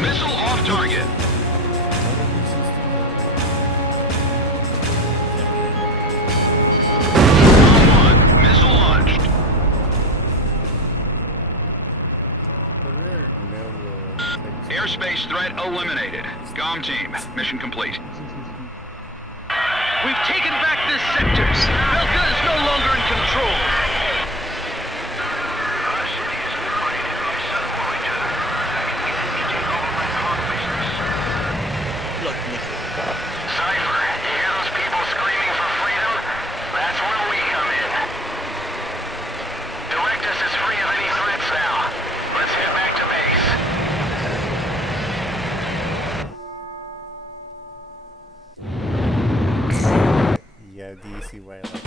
Missile off target. GOM 1, missile launched. Airspace threat eliminated. GOM team, mission complete. We've taken back this sector. Belkan is no longer in control. Our city is liberated by some pointer. We can take over my car business. Look, Nicky. Cypher, you hear those people screaming for freedom? That's where we come in. Directus is free of any threats now. Let's head back to base. Yeah, do you see why I like that?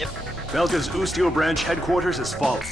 Yep. Belka's Ustio branch headquarters is fallen.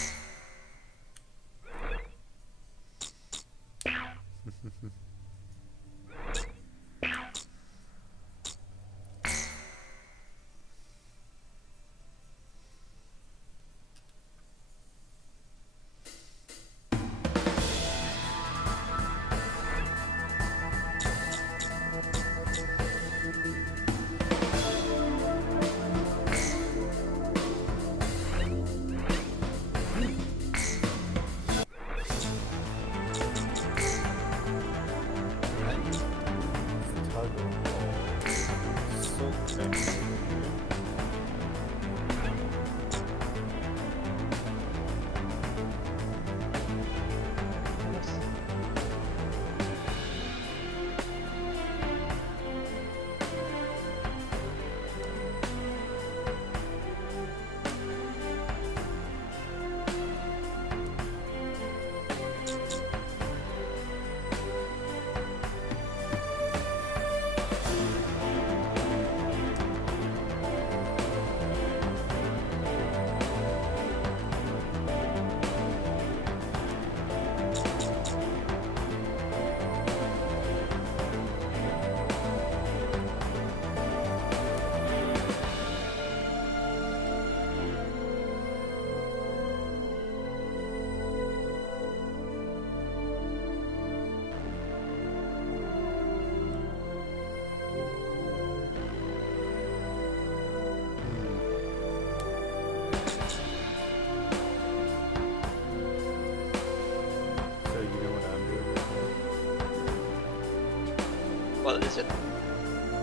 What is it?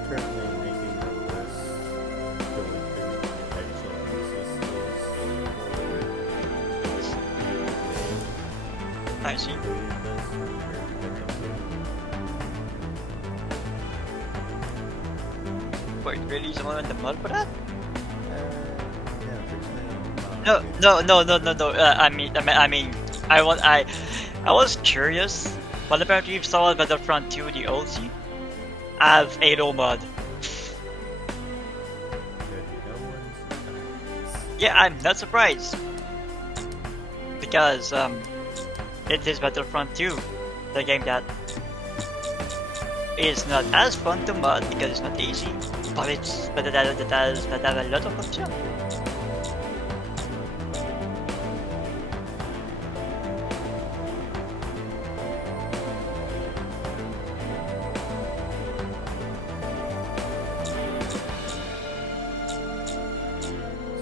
Currently making a list going through the actual useless list I see. for completed list from where to get them to. Wait, really? Someone in the mud for that? Yeah, there's No, no no. I was curious. What about you saw Battlefront 2, the OC? Have 8 mod. Yeah, I'm not surprised. Because, it is Battlefront 2, the game that is not as fun to mod because it's not easy, but it has a lot of options.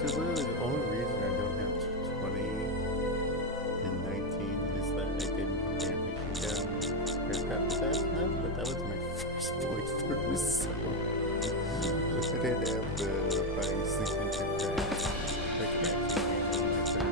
So literally the only reason I don't have 20 and 19 is that I didn't damage down aircraft fast enough, but that was my first playthrough, so I didn't have the body signature cracks. I could actually handle my 30.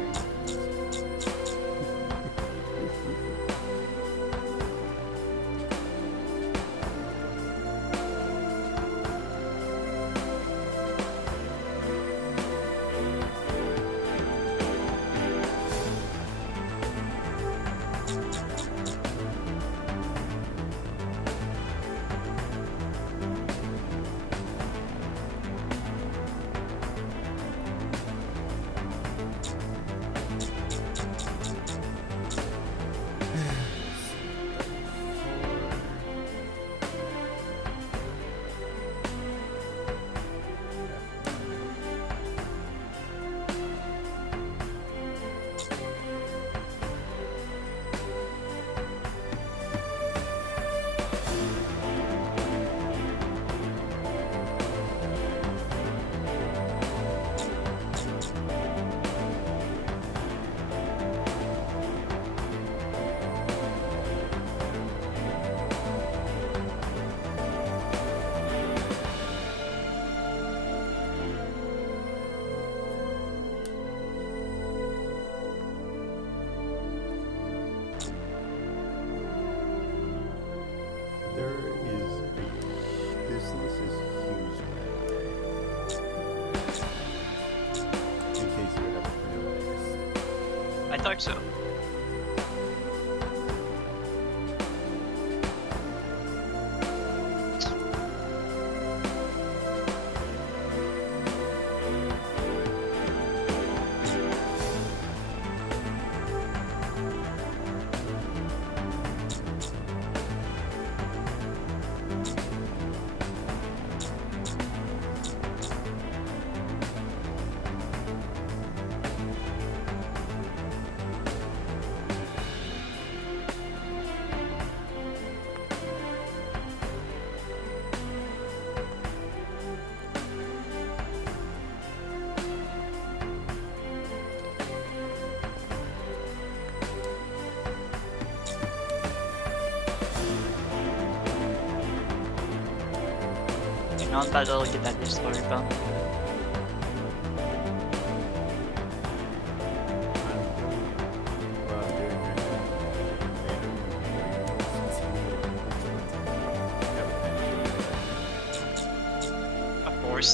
This list is huge, by the way. In case you haven't realized. I thought so. Non-battle get that story from. Of course.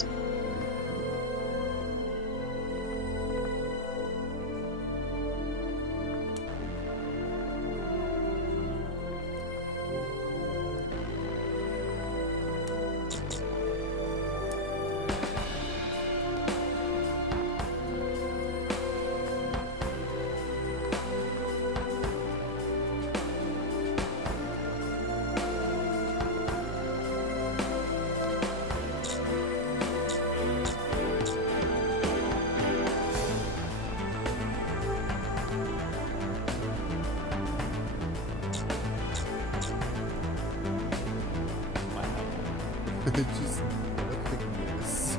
Just nothingness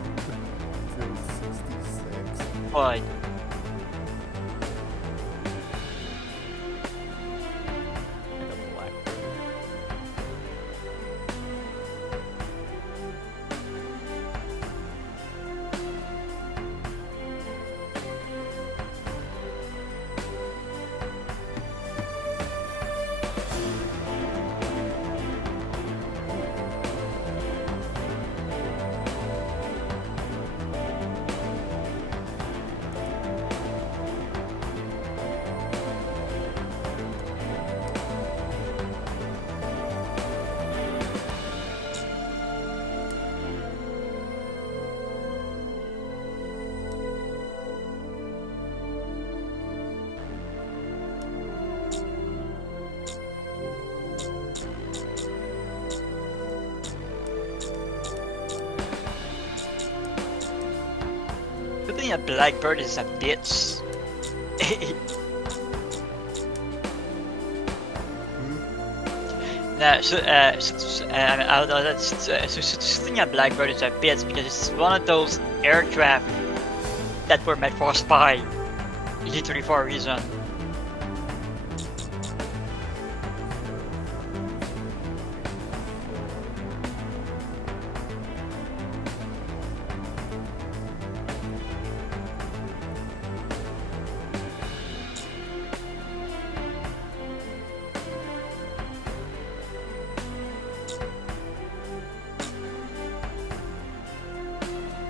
till 66. Why? And a blackbird. stealing a blackbird is a bitch. No, shooting a blackbird is a bitch because it's one of those aircraft that were meant for a spy, literally for a reason.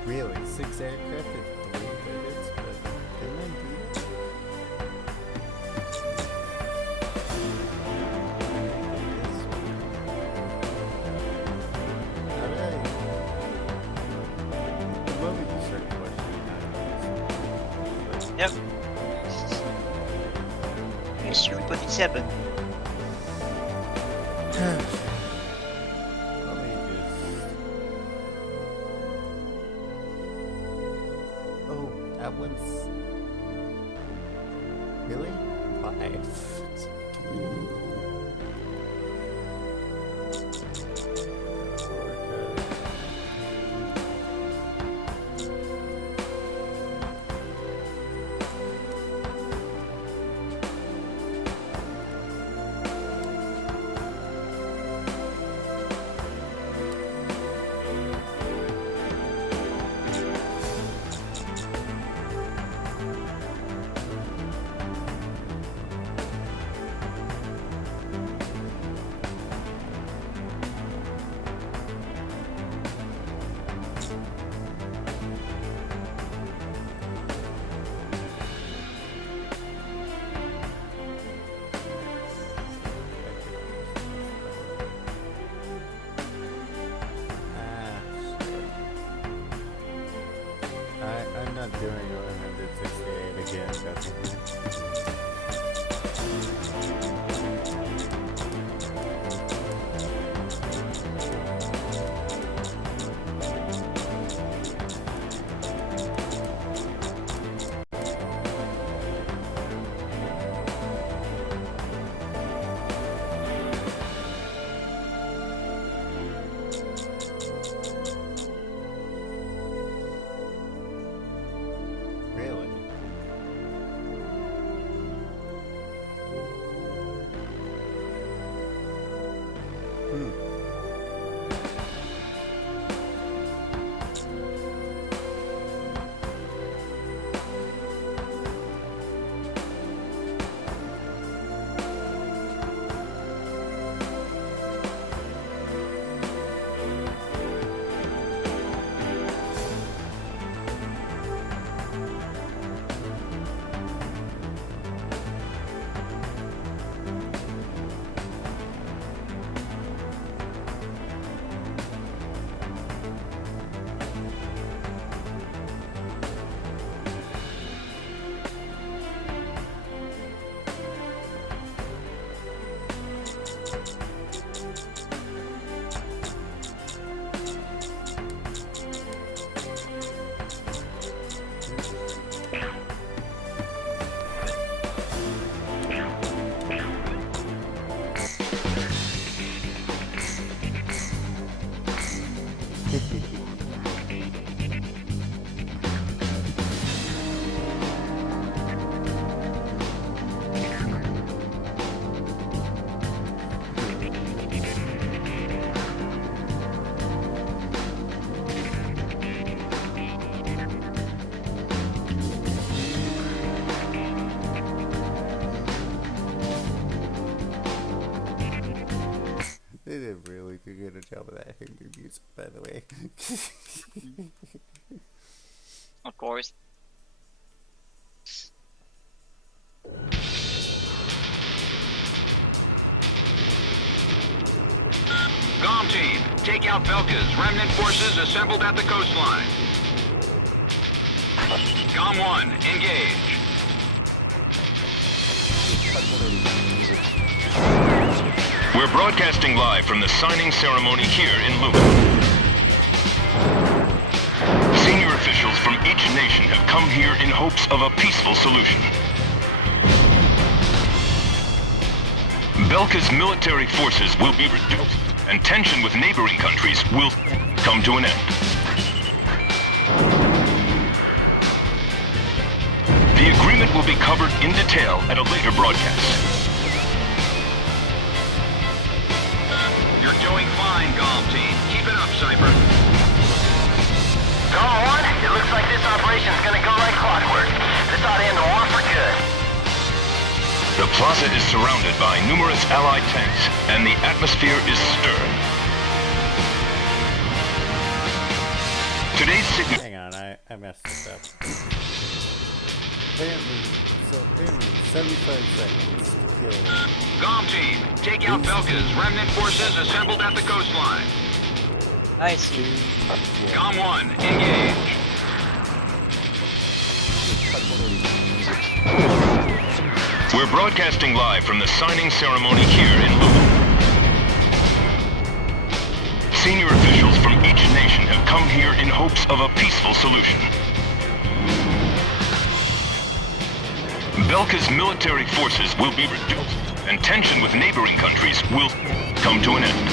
Really? 6 aircraft and 3 frigates? But didn't they do that? How did I... The moment you start questioning that, Yep. It's 3.7. let me just... Oh, that one's... Really? 168 again, definitely. Really? They did really good a job of that Hindu music, by the way. Of course. GOM team, take out Belka's remnant forces assembled at the coastline. GOM 1, engage. We're broadcasting live from the signing ceremony here in Lumen. Senior officials from each nation have come here in hopes of a peaceful solution. Belka's military forces will be reduced, and tension with neighboring countries will come to an end. The agreement will be covered in detail at a later broadcast. You're doing fine, Golem Team. Keep it up, Cypher. Golem 1, it looks like this operation's gonna go like clockwork. This ought to end the war for good. The plaza is surrounded by numerous Allied tanks, and the atmosphere is stirred. Today's signature... Hang on, I messed this up. Apparently 75 seconds to kill. Golem Team, take out Belka's remnant forces assembled at the coastline. I see. Golem 1, engage. We're broadcasting live from the signing ceremony here in Lumen. Senior officials from each nation have come here in hopes of a peaceful solution. Belka's military forces will be reduced, and tension with neighboring countries will come to an end.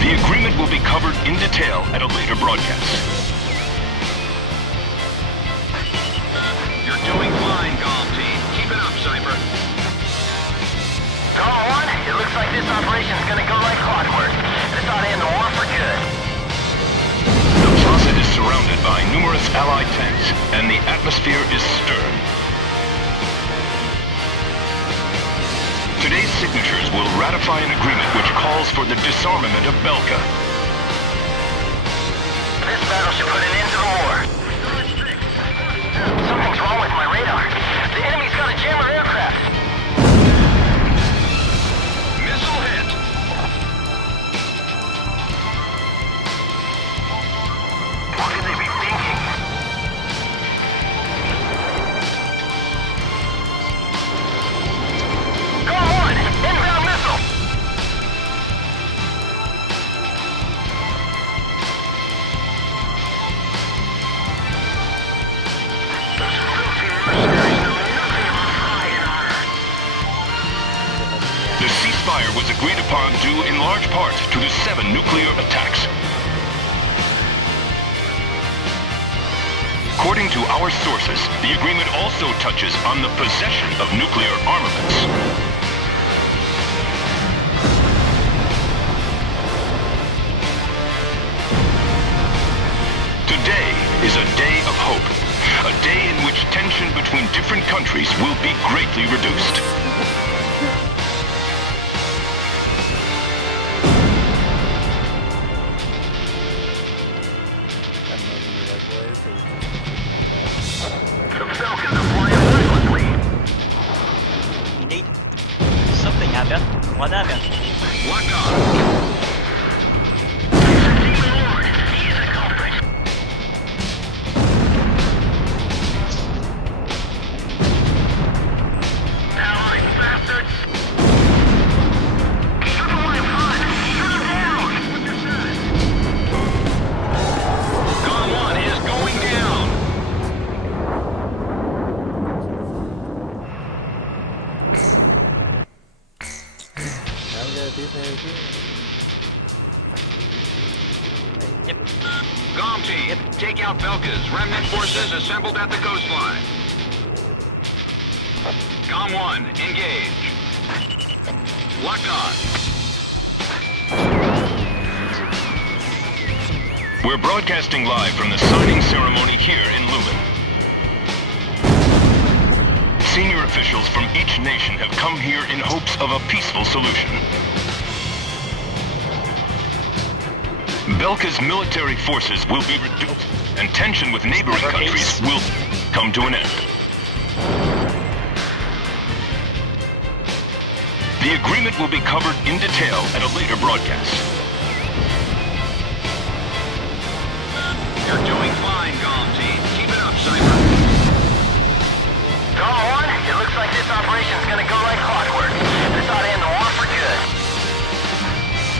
The agreement will be covered in detail at a later broadcast. You're doing fine, Golem Team. Keep it up, Cypher. Golem 1, it looks like this operation's gonna go like clockwork. This ought to end the war for good. The plaza is surrounded by numerous Allied tanks, and the atmosphere is stirred. Today's signatures will ratify an agreement which calls for the disarmament of Belka. This battle should put an end to the war. Something's wrong with my radar. The enemy's got a jammer aircraft. Missile hit. What could they be thinking? Golem 1, inbound missile. The ceasefire was agreed upon due in large part to the 7 nuclear attacks. According to our sources, the agreement also touches on the possession of nuclear armaments. Today is a day of hope, a day in which tension between different countries will be greatly reduced. The Belkans are flying recklessly. Need something happened. What happened? Locked on. Demon Lord, he is a culprit. Allied bastards! Shoot him while I'm hot! Shoot him down! Golem 1 is going down. Now we gotta do that again. Yep. Golem Team, take out Belka's remnant forces assembled at the coastline. Golem 1, engage. Locked on. We're broadcasting live from the signing ceremony here in Lumen. Senior officials from each nation have come here in hopes of a peaceful solution. Belka's military forces will be reduced, and tension with neighboring countries will come to an end. The agreement will be covered in detail at a later broadcast. You're doing fine, Golem Team. Keep it up, Cypher. Golem 1, it looks like this operation's gonna go like clockwork. This ought to end the war for good.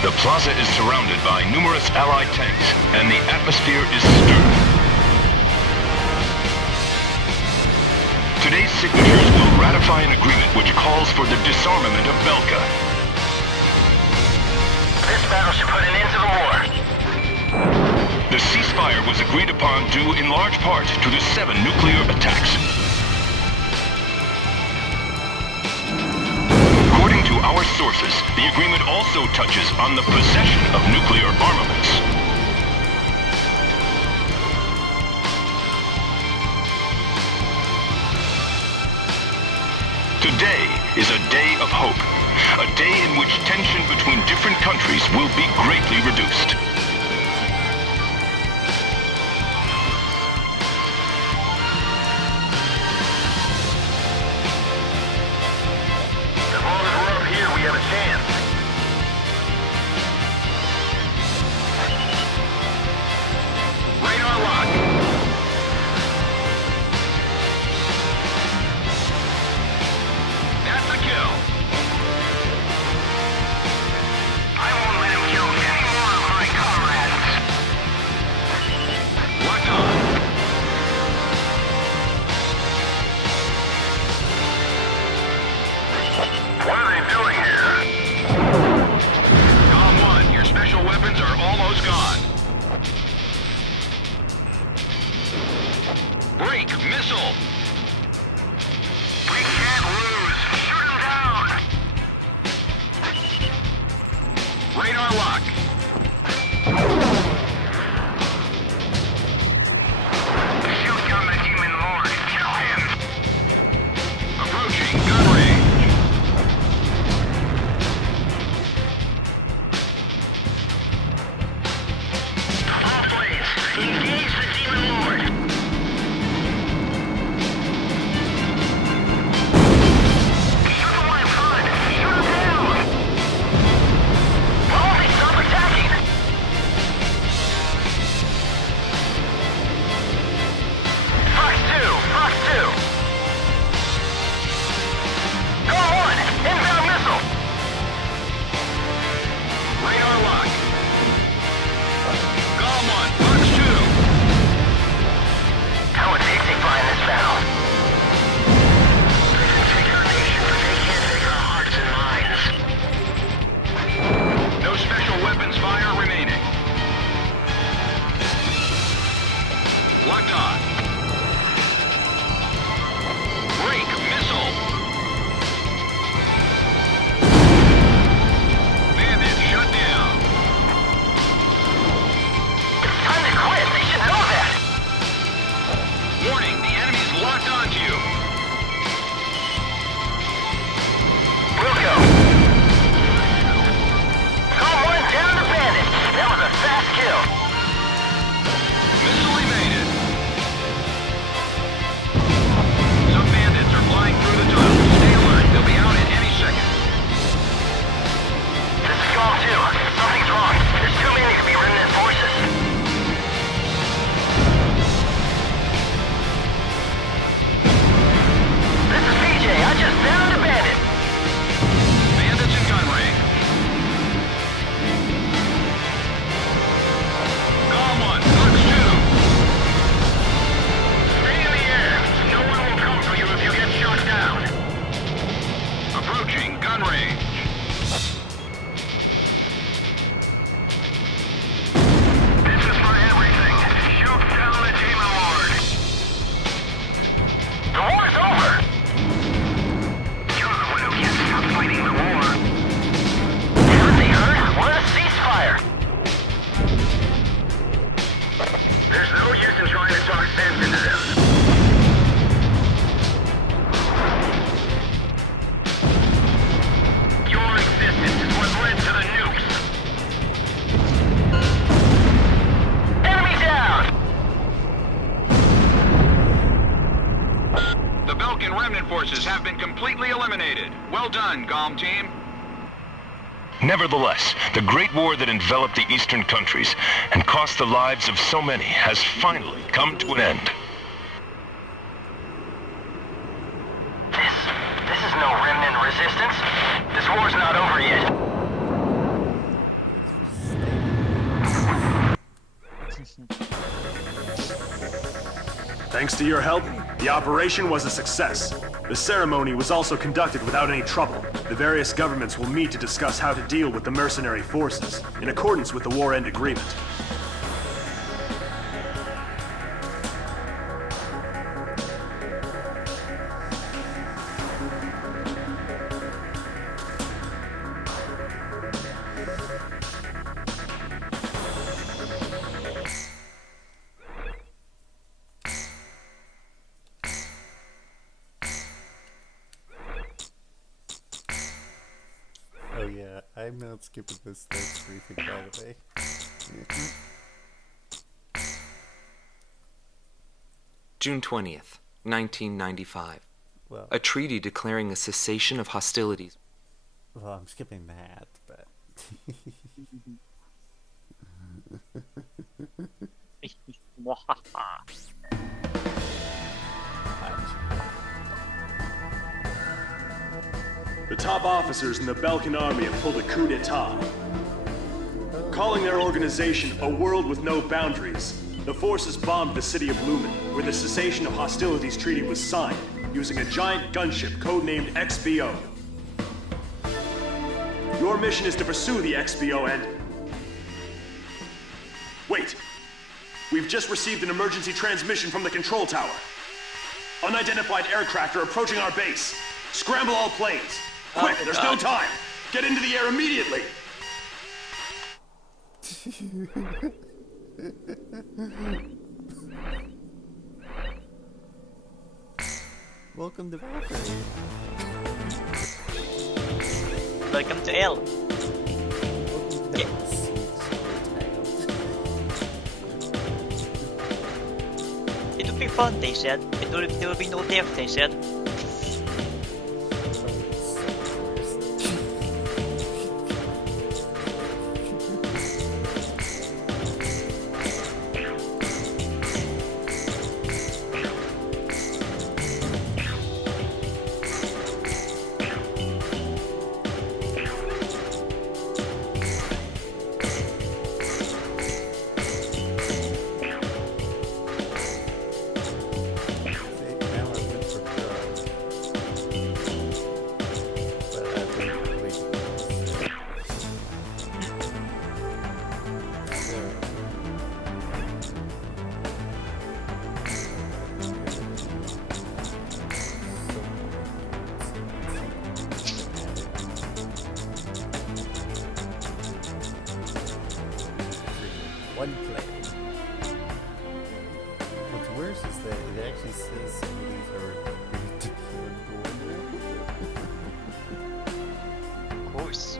The Plaza is surrounded by numerous Allied tanks, and the atmosphere is stirred. Today's signatures will ratify an agreement which calls for the disarmament of Belka. This battle should put an end to the war. The ceasefire was agreed upon due in large part to the 7 nuclear attacks. According to our sources, the agreement also touches on the possession of nuclear armaments. Today is a day of hope, a day in which tension between different countries will be greatly reduced. As long as we're up here, we have a chance. Radar lock. That's a kill. I won't let him kill any more of my comrades. Locked on. What are they doing here? Column 1, your special weapons are almost gone. Break, missile. We can't lose. Shoot him down. Radar lock. Shoot down the Demon Lord. Kill him. Approaching gun range. All blades, engage the Demon Lord. Shoot the one in front. Shoot him down. Baldy, stop attacking. Fox 2, Fox 2. Go on, inbound missile. Radar lock. Column 1, Fox 2. How would they take fly in this battle? They can take our nation, but they can't take our hearts and minds. No special weapons fire remaining. Locked on. Break, missile. Bandit shut down. It's time to quit. They should know that. Warning, the enemy's locked onto you. We'll go. Call one down to Bandit. That was a fast kill. Missile evaded. Some bandits are flying through the tunnel. Stay alert. They'll be out at any second. This is Call 2. Something's wrong. There's too many to be remnant forces. This is PJ. I just found a bandit. Bandits in gun range. Column 1, Fox 2. Stay in the air. No one will come for you if you get shot down. Approaching gun range. This is for everything. Shoot down the Demon Lord. The war's over. You're the one who can't stop fighting the war. Haven't they heard? We're in a ceasefire. There's no use in trying to talk sense into them. Your existence is what led to the nukes. Enemy down! The Belkan remnant forces have been completely eliminated. Well done, GOM team. Nevertheless, the great war that enveloped the eastern countries and cost the lives of so many has finally come to an end. This is no remnant resistance. This war's not over yet. It's Thanks to your help, the operation was a success. The ceremony was also conducted without any trouble. The various governments will meet to discuss how to deal with the mercenary forces, in accordance with the War End Agreement. Oh yeah, I'm not skipping this next briefing, by the way. June 20th, 1995. Well, A treaty declaring a cessation of hostilities. well, I'm skipping that, but The top officers in the Belkan army have pulled a coup d'etat. Calling their organization A World with No Boundaries, the forces bombed the city of Lumen, where the cessation of hostilities treaty was signed, using a giant gunship codenamed XBO. Your mission is to pursue the XBO and... Wait! We've just received an emergency transmission from the control tower. Unidentified aircraft are approaching our base. Scramble all planes. Quick, there's no time. Get into the air immediately. welcome to Valkyrie. Welcome to L. Welcome to Yeah. the sweet It would be fun, they said. There will be no death, they said. one play. What's worse is that it actually says some of these are deployable. Of course.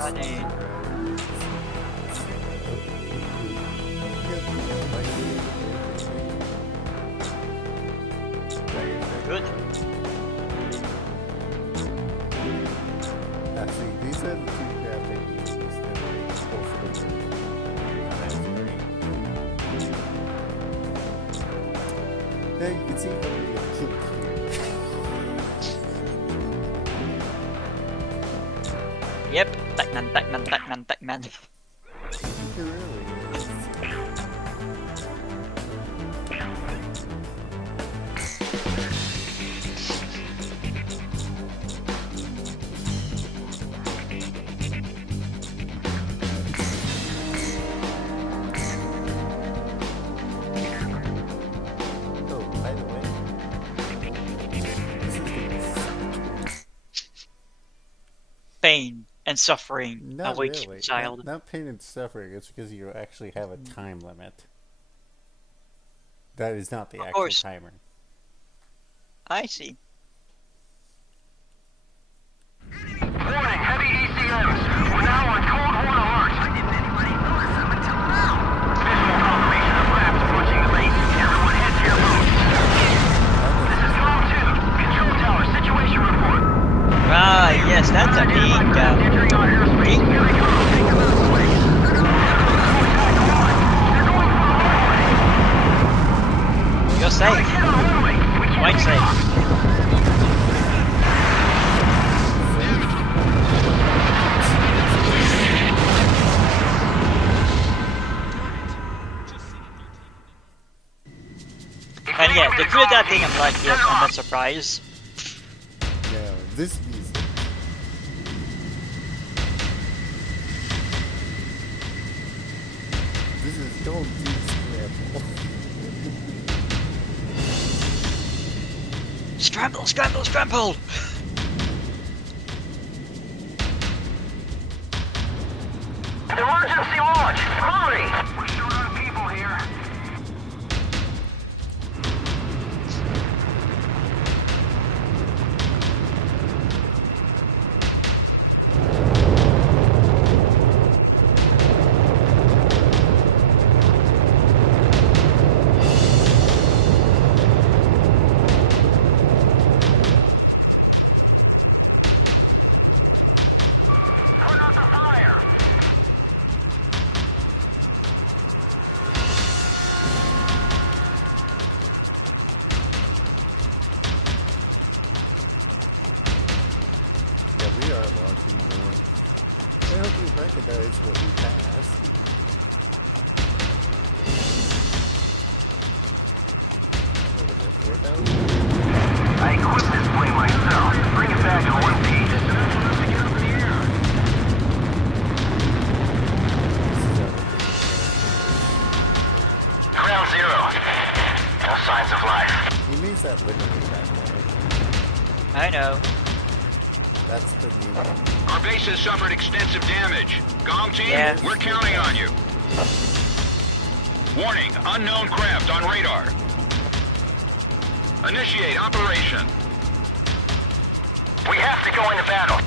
Honey. Good. Actually, these are the two graphic uses that are both for the that's great. Now you can see how many keep Yep. Pac-Man. It really is. Oh, by the way, this is Pain and suffering not await really. child. Not pain and suffering. It's because you actually have a time limit. That is not the Of actual course. timer. I see. Warning, heavy ECMs. We're now on Cold Horn alert. Didn't anybody notice them until now? Visual confirmation of rafts approaching the base. Everyone head to your boots. This is Drone 2. Control that's a big big. You're safe. Quite safe. And yeah, the crew of that thing, I'm like, yeah, I'm not surprised. Yeah, this music. This is Gold Deep Scramble. Scramble, scramble, scramble! Emergency launch! Hurry! We're short on people here. Put out the fire! Yeah, we are launching more. I hope you recognize what we passed. What was it, 4,000? I equipped this plane myself. Bring it back in one piece. Ground zero. No signs of life. He means that literally that way. I know. That's the new one. Our base has suffered extensive damage. GOM team, Yeah. we're counting on you. Warning, unknown craft on radar. Initiate operation. We have to go into battle.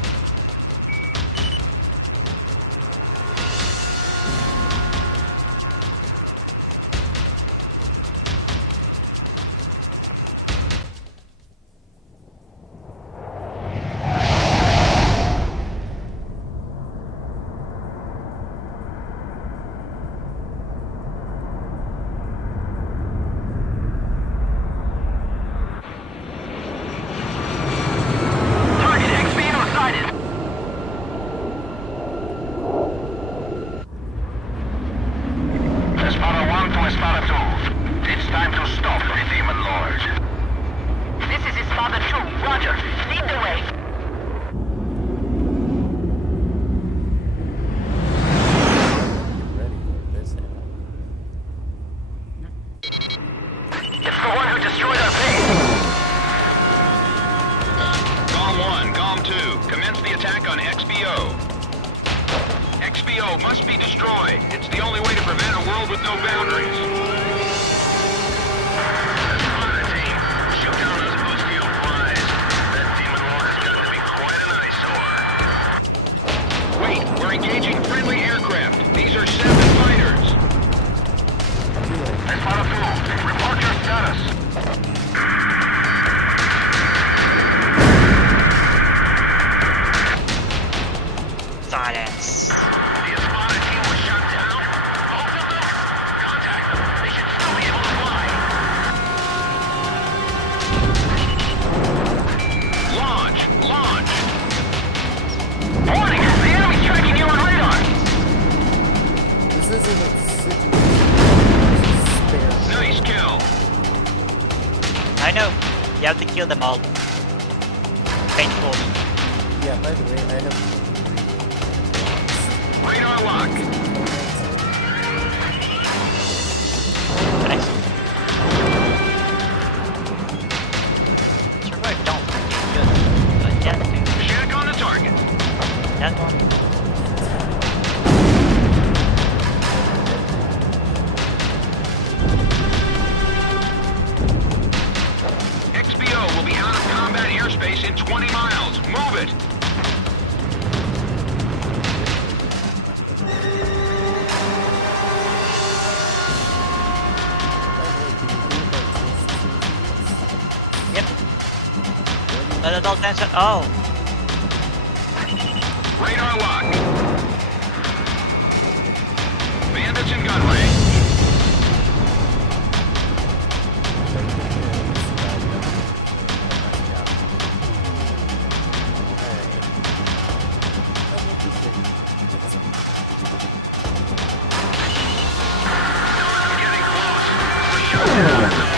Target XBO sighted. Espada 1 to Espada 2. It's time to stop the Demon Lord. This is Espada 2. Roger. Lead the way. Ready for this now. It's the one who destroyed our base. GOM 1, GOM 2, commence the attack on XBO. XBO must be destroyed. It's the only way to prevent a world with no boundaries. Shoot down those boost-field flies. That Demon Lord has got to be quite an eyesore. Wait, we're engaging friendly aircraft. These are 7 fighters. Espada 2, report your status. Silence. The Espada team was shot down. Both of them? Contact them. They should still be able to fly. Launch! Launch! Warning! The enemy's tracking you on radar. This isn't a situation. This is spare. Nice kill! I know. You have to kill them all. Painful. Yeah, by the way, I have Radar lock! Nice. Survive don't do good. But that dude, Check on the target. that one. XBO will be out of combat airspace in 20 miles. Move it! Yep. But adult tension. Oh. Radar locked. Bandits in gun range. Getting close. We're shut down. It's all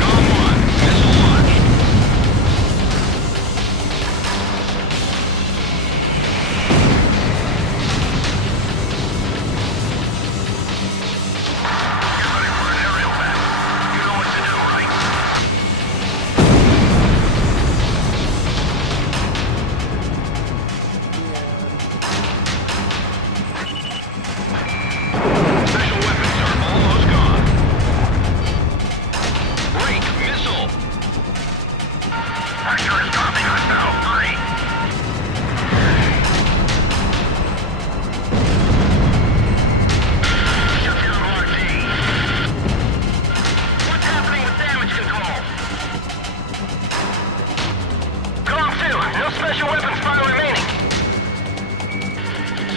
Gone 1. Missile launched. Get ready for an aerial battle. You know what to do, right? Special weapons are almost gone. Break missile. Pressure is dropping us now. Hurry. Shut down Block D. What's happening with damage control? Calm 2. No special weapons fire remaining.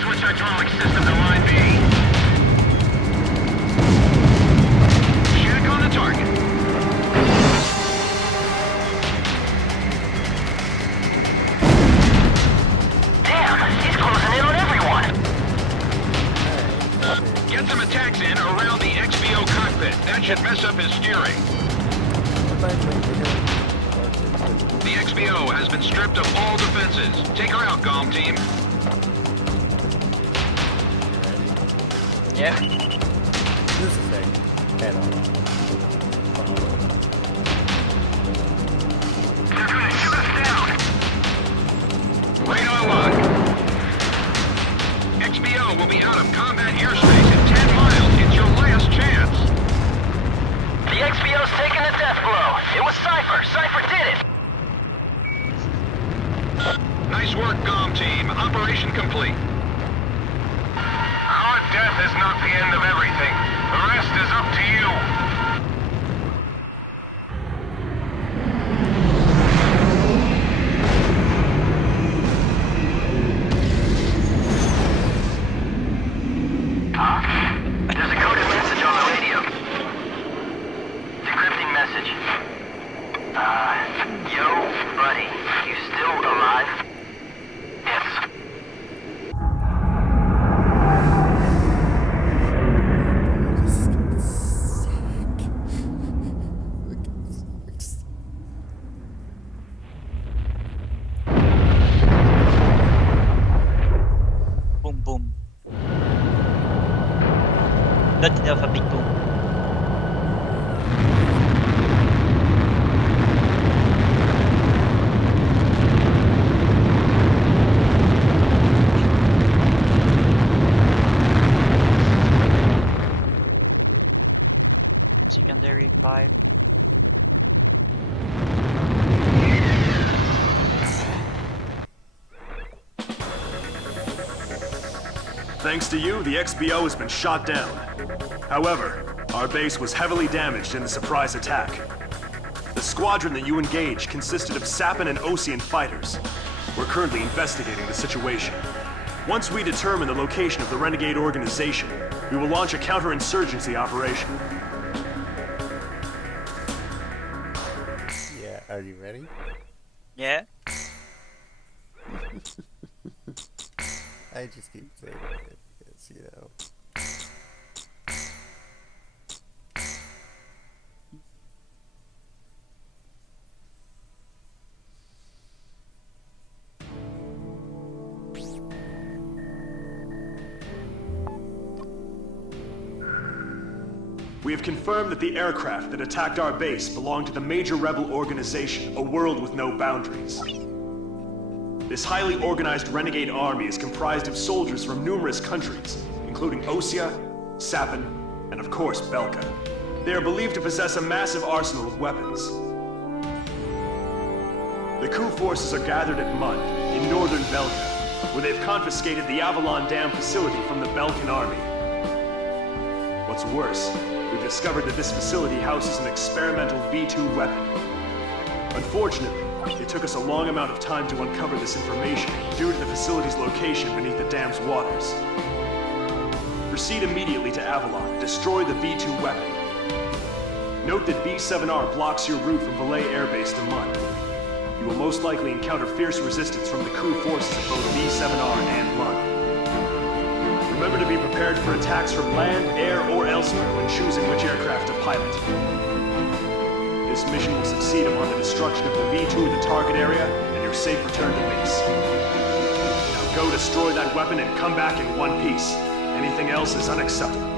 Switch hydraulic system to line B. Check on the target. Damn, he's closing in on everyone. Get some attacks in around the XBO cockpit. That should mess up his steering. The XBO has been stripped of all defenses. Take her out, GOM team. Yep. This is a head-on. They're gonna shoot us down. Radar lock. XBO will be out of combat airspace in 10 miles. It's your last chance. The XBO's taking a death blow. It was Cypher. Cypher did it. Nice work, GOM team. Operation complete. Our death is not the end of everything. The rest is up to you. There's a coded message on the radio. Decrypting message. Yo, buddy. You still alive? Yes. Boom, boom. Not enough a big boom. Secondary 5. Thanks to you, the XBO has been shot down. However, our base was heavily damaged in the surprise attack. The squadron that you engaged consisted of Sappan and Osean fighters. We're currently investigating the situation. Once we determine the location of the renegade organization, we will launch a counterinsurgency operation. Yeah, are you ready? Yeah? I just keep saying it because, you know. We have confirmed that the aircraft that attacked our base belonged to the major rebel organization, A World with No Boundaries. This highly organized renegade army is comprised of soldiers from numerous countries, including Osea, Sappan, and of course Belkan. They are believed to possess a massive arsenal of weapons. The coup forces are gathered at Mund, in northern Belkan, where they've confiscated the Avalon Dam facility from the Belkan army. What's worse, we've discovered that this facility houses an experimental V2 weapon. Unfortunately, it took us a long amount of time to uncover this information due to the facility's location beneath the dam's waters. Proceed immediately to Avalon and destroy the V2 weapon. Note that B7R blocks your route from Valais Air Base to Lund. You will most likely encounter fierce resistance from the crew forces of both B7R and Lund. Remember to be prepared for attacks from land, air, or elsewhere when choosing which aircraft to pilot. This mission will succeed upon the destruction of the V2 in the target area and your safe return to base. Now go destroy that weapon and come back in one piece. Anything else is unacceptable.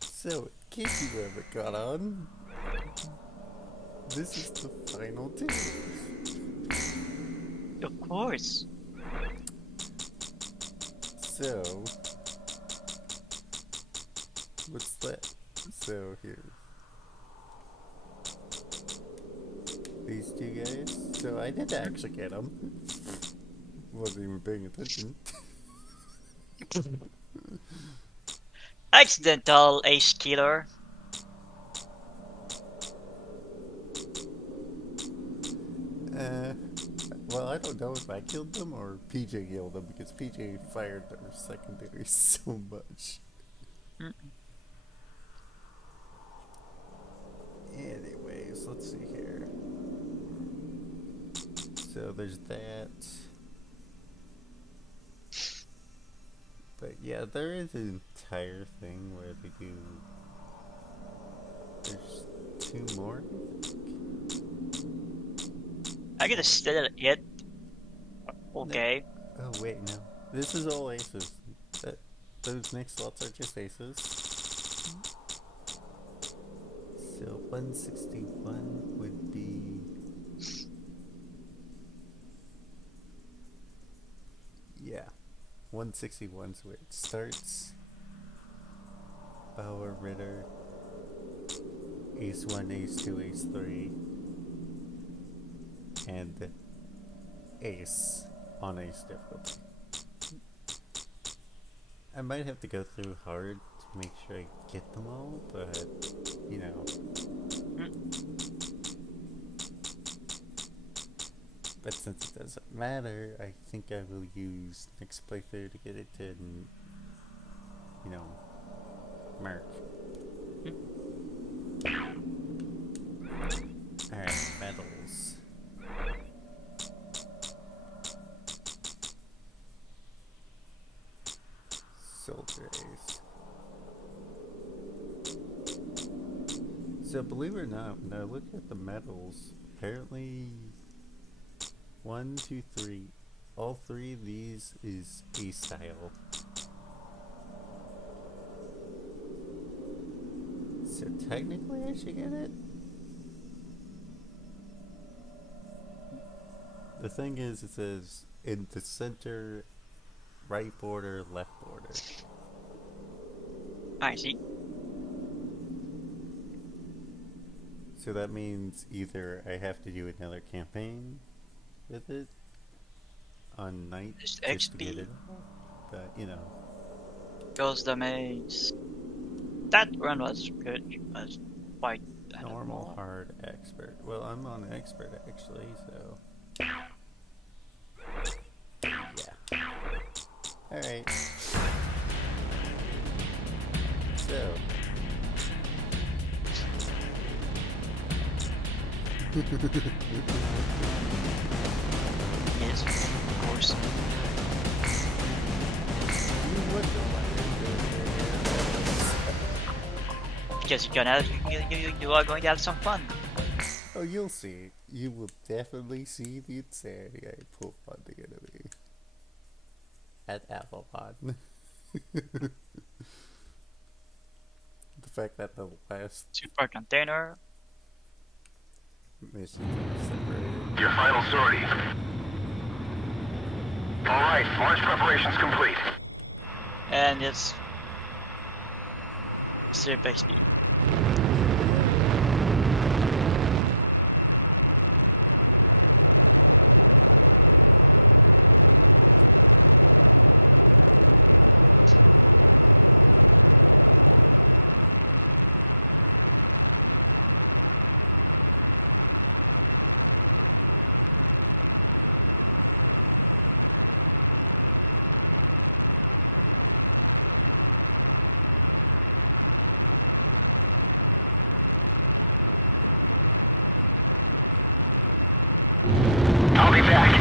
So, in case you haven't caught on, this is the final test. Of course. So, what's that? So, here. These two guys. So, I did actually get them. Wasn't even paying attention. Accidental ace killer. Well, I don't know if I killed them or PJ killed them because PJ fired their secondary so much. Anyways, let's see here. So there's that. But yeah, there is an entire thing where they do. There's two more. I get a still hit. Okay. Oh wait, no. This is all aces. Those next slots are just aces. So 161 would be. Yeah. 161's where it starts. Bauer, Ritter. Ace 1, Ace 2, Ace 3. And Ace on Ace difficulty. I might have to go through hard to make sure I get them all, but you know. But since it doesn't matter, I think I will use next playthrough to get it to, you know, mark. Alright, medals. Soldier Ace. So believe it or not, when I look at the medals, apparently 1, 2, 3, all three of these is A style. So technically I should get it. The thing is, it says in the center, right border, left border. I see. So that means either I have to do another campaign with it on night Just to get XP. it, but you know. Goes the maze. That run was good. It was quite Normal, hard, expert. Well, I'm on expert actually, so. Yeah. Alright. So. Yes, of course. You would go Because you are going to have some fun. Oh, you'll see. You will definitely see the insanity I put on the enemy. At Avalon. The fact that the last Super container. mission was separated. Your final sortie. Alright, launch preparations complete. And it's Super XP. be back.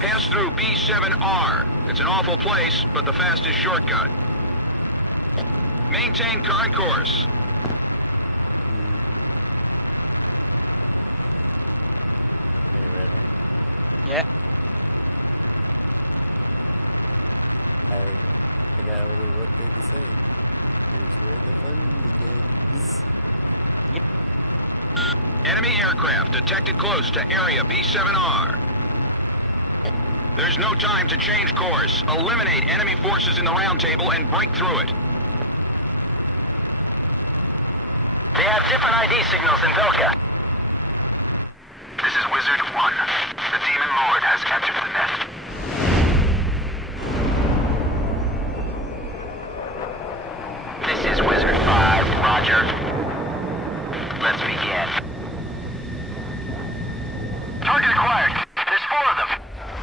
Pass through B7R. It's an awful place, but the fastest shortcut. Maintain current course. Hey, ready? Yeah. I got only one thing to say. Here's where the fun begins. Enemy aircraft detected close to area B7R. There's no time to change course. Eliminate enemy forces in the round table and break through it. They have different ID signals in Belka. This is Wizard 1. The Demon Lord has entered the net. This is Wizard 5, Roger. Let's begin. Target acquired. There's 4 of them.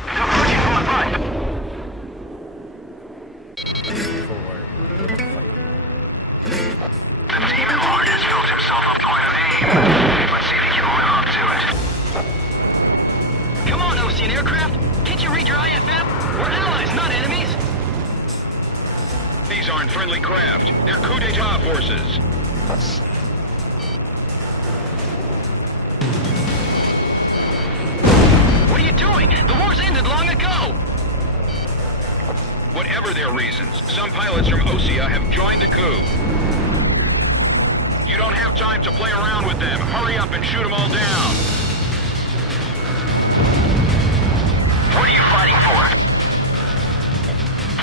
They're approaching from the front. The Demon Lord has built himself up quite a name. Let's see if he can live up to it. Come on, Ocean aircraft. Can't you read your IFM? We're allies, not enemies. These aren't friendly craft. They're coup d'etat forces. What are you doing? The war's ended long ago. Whatever their reasons, some pilots from Osea have joined the coup. You don't have time to play around with them. Hurry up and shoot them all down. What are you fighting for?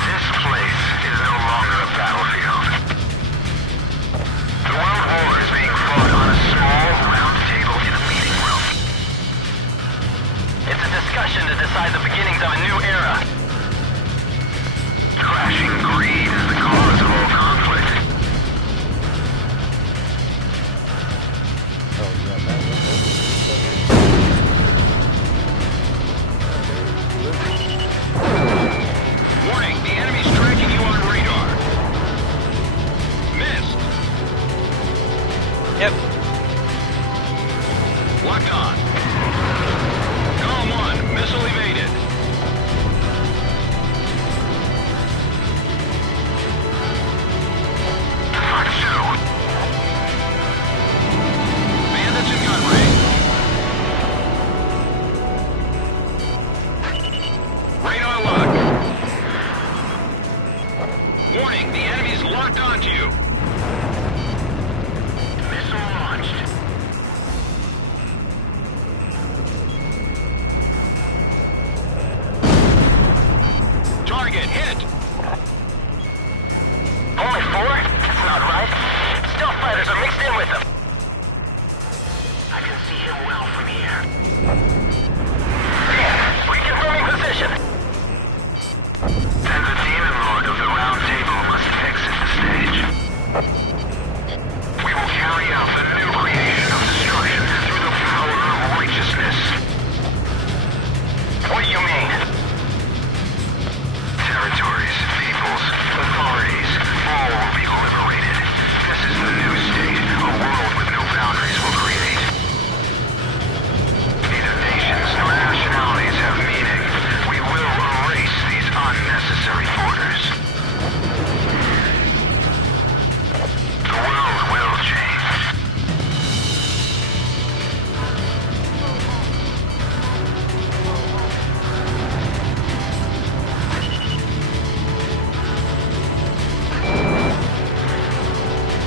This place is no longer a battlefield. The World War is being fought on a small round table in a meeting room. It's a discussion to decide the beginnings of a new era. Crashing greed is the cause of all conflict. Oh, yeah, that was Warning, the enemy's tracking you on radar. Missed. Yep. Locked on. Column 1, missile evaded. Bandits in gun range. Radar lock. Warning, the enemy's locked onto you. Missile launched. Target hit. Only 4? That's not right. Stealth fighters are mixed in with them. I can see him well from here. Reconfirming position. And the Demon Lord of the Round Table must exit the stage. We will carry out the new creation of destruction through the power of righteousness. What do you mean? Territories, peoples, authorities, all will be liberated. This is the new state a world with no boundaries will create. Neither nations nor nationalities have meaning. We will erase these unnecessary borders. The world will change.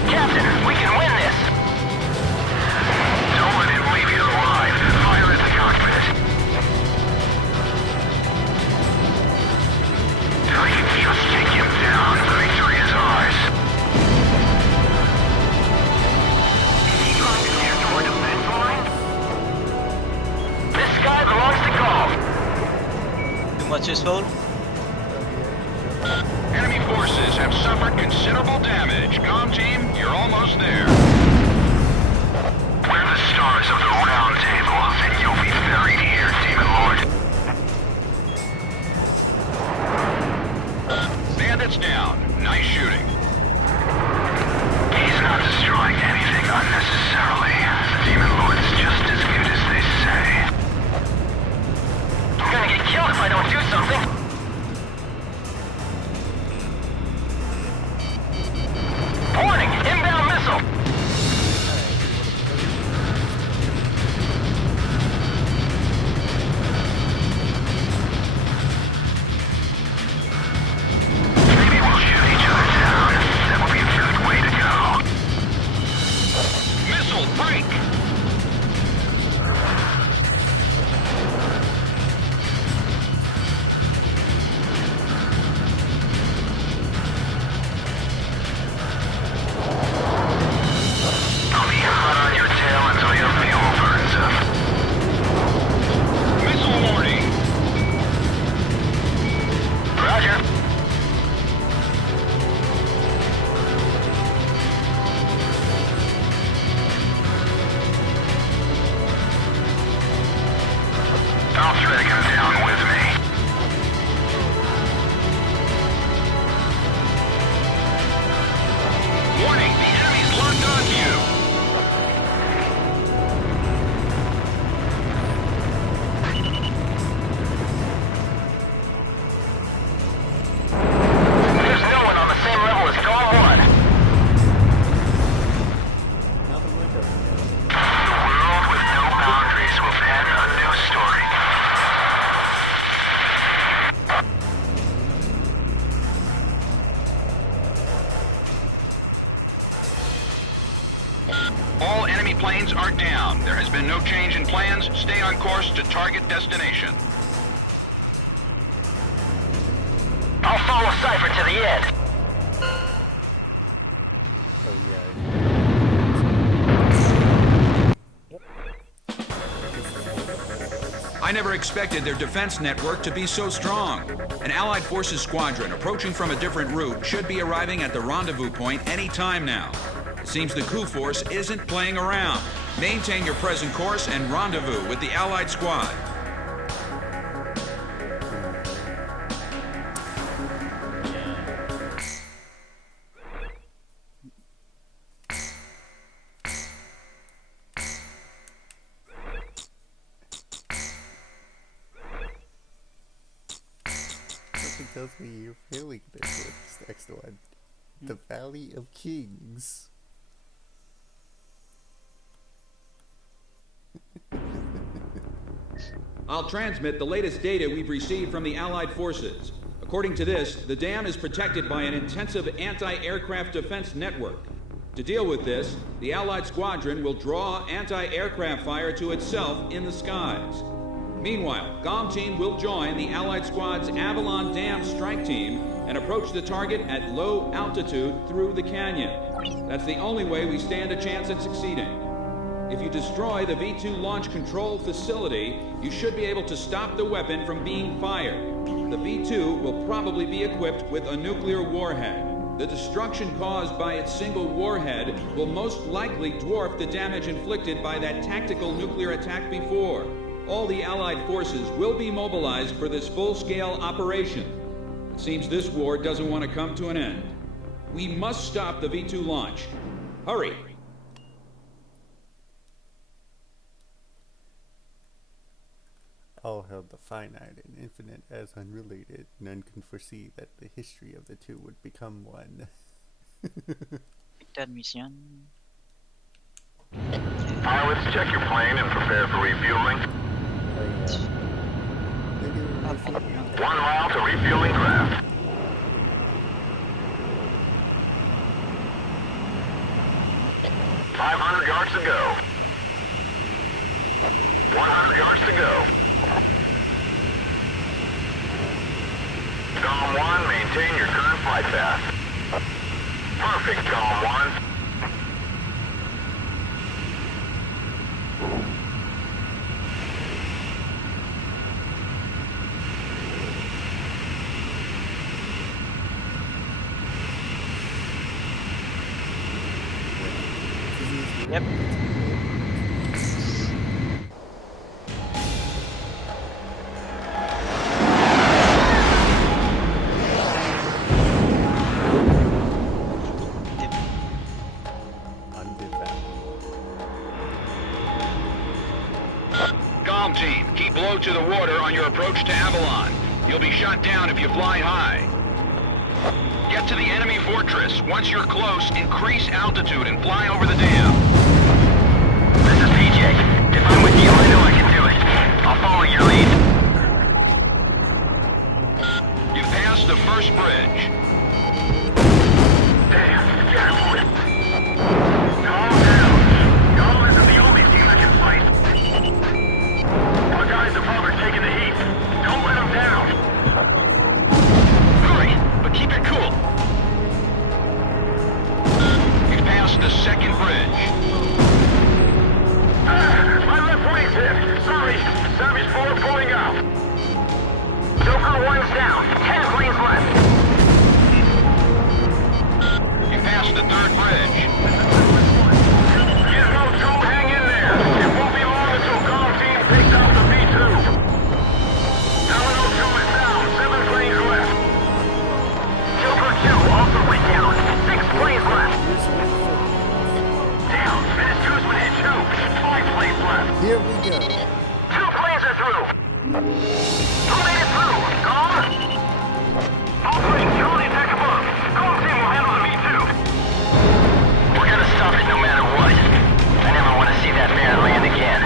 Captain, we can win this. Don't let him leave you alive. Fire at the cockpit. If I can just take him down, victory is ours. Is he trying to tear through our defense line? This sky belongs to Gaul. Too much useful. Enemy forces have suffered considerable damage. Comm team, you're almost there. We're the stars of the Round Table, and you'll be buried here, Demon Lord. Nice shooting. He's not destroying anything unnecessarily. The Demon Lord's just as good as they say. I'm gonna get killed if I don't do something. Warning! Inbound missile! Maybe we'll shoot each other down. That would be a good way to go. Missile, break! I'll be hot on your tail until your fuel burns up. Missile warning! Roger. I'll drag him down with me. Warning, the enemy's locked onto you! There's no one on the same level as Golem 1. Nothing like a The world with no boundaries will pen a new story. All enemy planes are down. There has been no change in plans. Stay on course to target destination. I'll follow Cypher to the end. oh yeah. I never expected their defense network to be so strong. An Allied Forces squadron approaching from a different route should be arriving at the rendezvous point any time now. It seems the coup force isn't playing around. Maintain your present course and rendezvous with the Allied squad. Something tells me you're feeling this with this next one. The Valley of Kings. I'll transmit the latest data we've received from the Allied forces. According to this, the dam is protected by an intensive anti-aircraft defense network. To deal with this, the Allied squadron will draw anti-aircraft fire to itself in the skies. Meanwhile, GOM team will join the Allied squad's Avalon Dam strike team and approach the target at low altitude through the canyon. That's the only way we stand a chance at succeeding. If you destroy the V-2 launch control facility, you should be able to stop the weapon from being fired. The V-2 will probably be equipped with a nuclear warhead. The destruction caused by its single warhead will most likely dwarf the damage inflicted by that tactical nuclear attack before. All the Allied forces will be mobilized for this full-scale operation. It seems this war doesn't want to come to an end. We must stop the V-2 launch. Hurry! All held the finite and infinite as unrelated. None can foresee that the history of the two would become one. That mission. Pilots, check your plane and prepare for refueling. 1 mile to refueling craft. $500 yards to go. 100 yards to go. GOM 1, maintain your current flight path. Perfect, GOM 1. Yep. to the water on your approach to Avalon. You'll be shot down if you fly high. Get to the enemy fortress. Once you're close, increase altitude and fly over the dam. This is PJ. If I'm with you, I know I can do it. I'll follow your lead. You've passed the first bridge. Damn, careful. Calm down. Y'all isn't the only team that can fight. Our guys above are taking the heat. Don't let them down. Hurry, but keep it cool. You've passed the second bridge. My left wing's hit. Sorry. Savage 4 pulling out. Joker 1's down. 10 planes left. You passed the third bridge. Gizmo 2, hang in there. It won't be long until Golf Team takes out the B-2. Domino 2 is down. 7 planes left. Joker 2 also went down. 6 planes left. Damn, Menace 2's been hit too. 5 planes left. Here we go. 2 planes are through. Who made it through? Golf? All pushing Charlie attack above. Golf Team will handle the B-2. We're gonna stop it no matter what. I never want to see that man land again.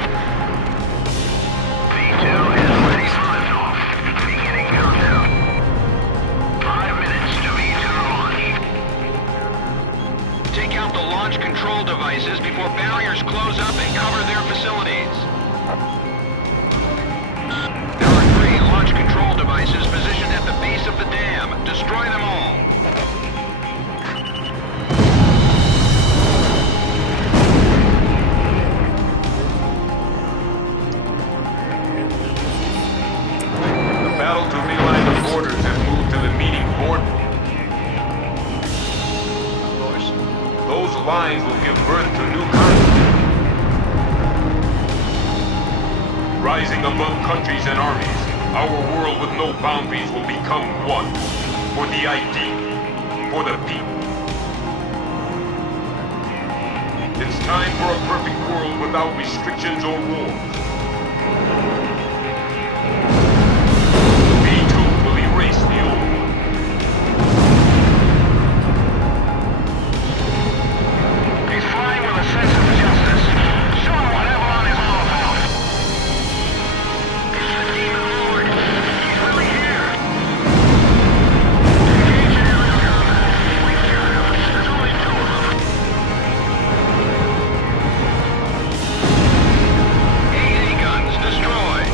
B-2 is ready for liftoff. Beginning countdown. 5 minutes to B-2 launch. Take out the launch control devices before barriers close up and cover their facilities. There are 3 launch control devices positioned at the base of the dam. Destroy them all. The battle to realign the borders has moved to the meeting boardroom. Of course. Those lines will give birth to new conflict. Rising above countries and armies, our world with no boundaries will become one. For the ideal, for the people. It's time for a perfect world without restrictions or wars. B2 will erase the old one. He's flying with a sense of justice. Show him what Avalon is all about. It's the Demon Lord. He's really here. Engage in aerial combat. We fear him. There's only 2 of them. AA guns destroyed.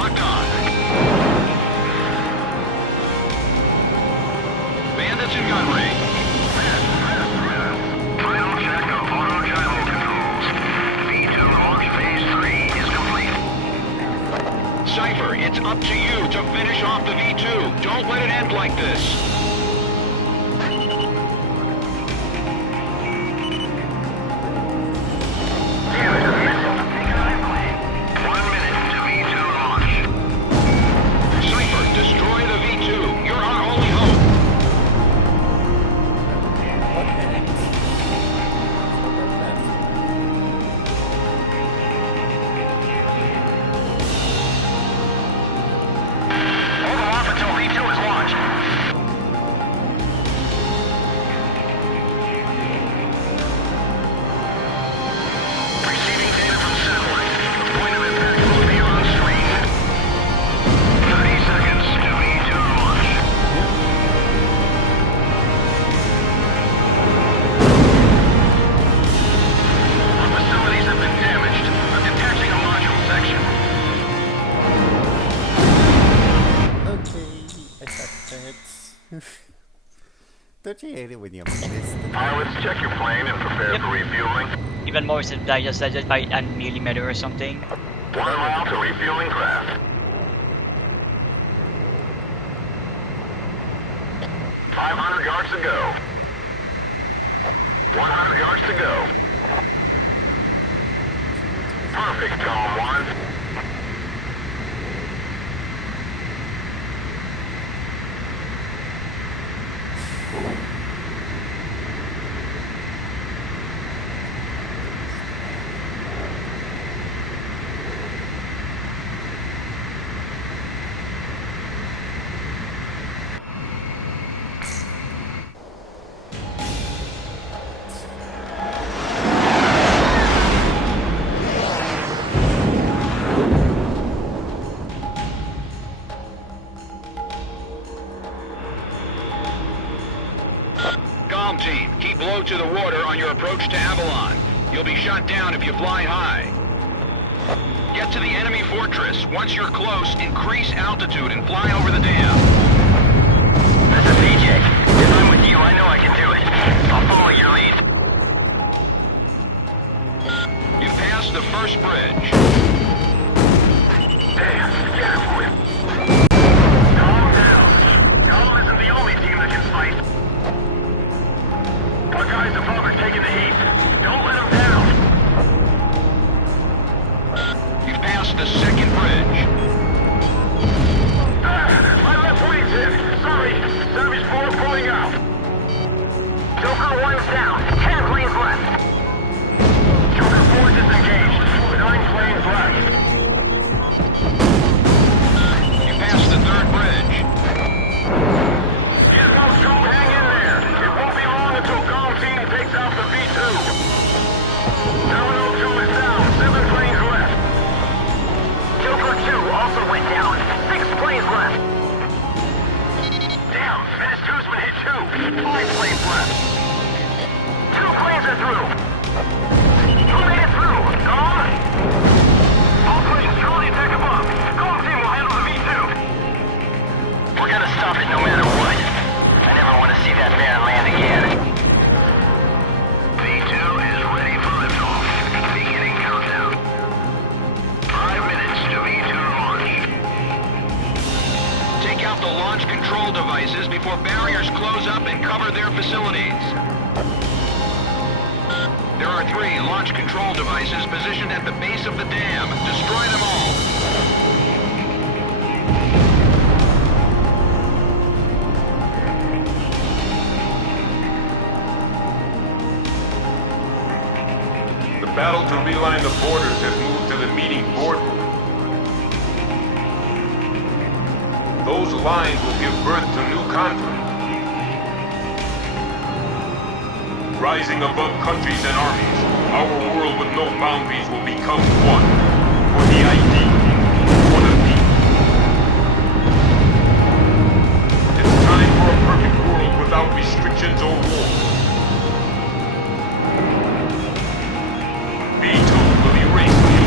Locked on. Bandits in gun range. Final check of auto gyro controls. V2 launch phase 3 is complete. Cypher, it's up to you to finish off the V2. Don't let it end like this. Damn it, a missile. 1 minute to V2 launch. Cypher, destroy the V2. You're our only hope. What minute? That's Hold them off until V2 is launched. Receiving data from satellite. Point of impact will appear on screen. 30 seconds to V2 launch. Our facilities have been damaged. I'm detaching a module section. okay. Accepted. Don't you hate it when you miss the Pilots, check your plane and prepare for refueling. Even more if I just said it by a millimeter or something. 1 mile to refueling craft. 500 yards to go. 100 yards to go. Perfect, Calm 1. Comm team, keep low to the water on your approach to Avalon. You'll be shot down if you fly high. Get to the enemy fortress. Once you're close, increase altitude and fly over the dam. This is PJ. If I'm with you, I know I can do it. I'll follow your lead. You've passed the first bridge. Damn, careful. Calm down. Calm isn't the only team that can fight. Our guys above are taking the heat. Don't let them down. You've passed the second bridge. My left wing's hit. Sorry. Savage 4 pulling out. Joker 1's down. 10 planes left. Joker 4 disengaged. 9 planes left. You passed the third bridge. Gizmo 2, hang in there. It won't be long until Calm Team takes out the V2. Terminal 2 is down. 7 planes left. Joker 2 also went down. 6 planes left. Damn, Menace 2's been hit too. 5 planes left. 2 planes are through. Who made it through? Gone? All planes, control the attack above. Calm Team will handle the V2. We're gonna stop it no matter what. I never want to see that man land again. V2 is ready for liftoff. Beginning countdown. 5 minutes to V2 launch. Take out the launch control devices before barriers close up and cover their facilities. There are 3 launch control devices positioned at the base of the dam. Destroy them all. The battle to reline the borders has moved to the meeting boardroom. Those lines will give birth to new conflict. Rising above countries and armies, our world with no boundaries will become one. For the ID, for the people. It's time for a perfect world without restrictions or war. V2 will erase you.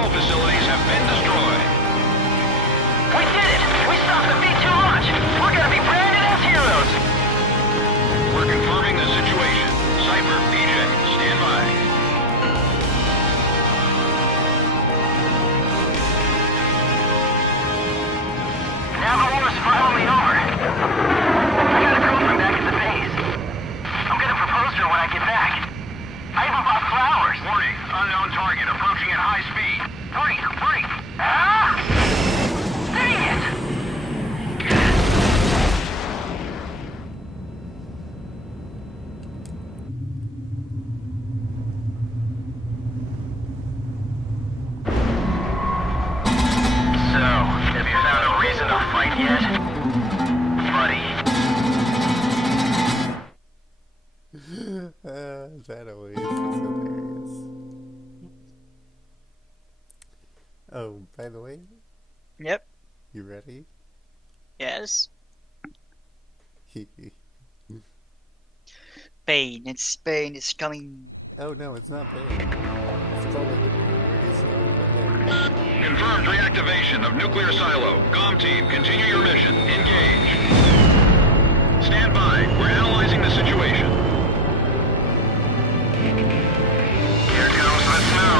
control facilities have been destroyed. We did it! We stopped the V2 launch! We're gonna be branded as heroes! We're confirming the situation. Cypher, PJ, stand by. Now the war's finally over. I got a girlfriend back at the base. I'm gonna propose to her when I get back. I even bought flowers. Warning, unknown target approaching at high speed. Break! Ah! Dang it! So, have you found a reason to fight yet? Buddy. That always is hilarious. Oh, by the way, Yep. you ready? Yes. Pain. It's pain. It's coming. Oh no, it's not pain. It's probably the weirdest stuff right there. Confirmed reactivation of nuclear silo. COM team, continue your mission. Engage. Stand by. We're analyzing the situation. Here comes the snow.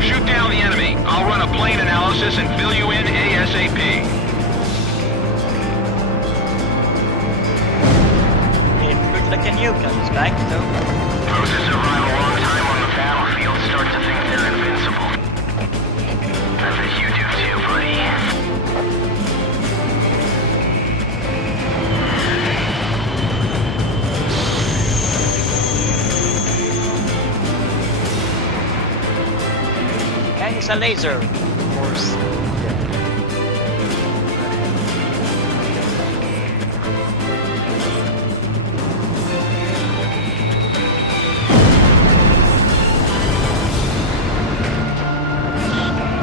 Shoot down the enemy. I'll run a plane analysis and fill you in ASAP. It looks like a new comes back though. Those who survive a long time on the battlefield start to think they're invincible. I bet you do too, buddy. And it's a laser, of course.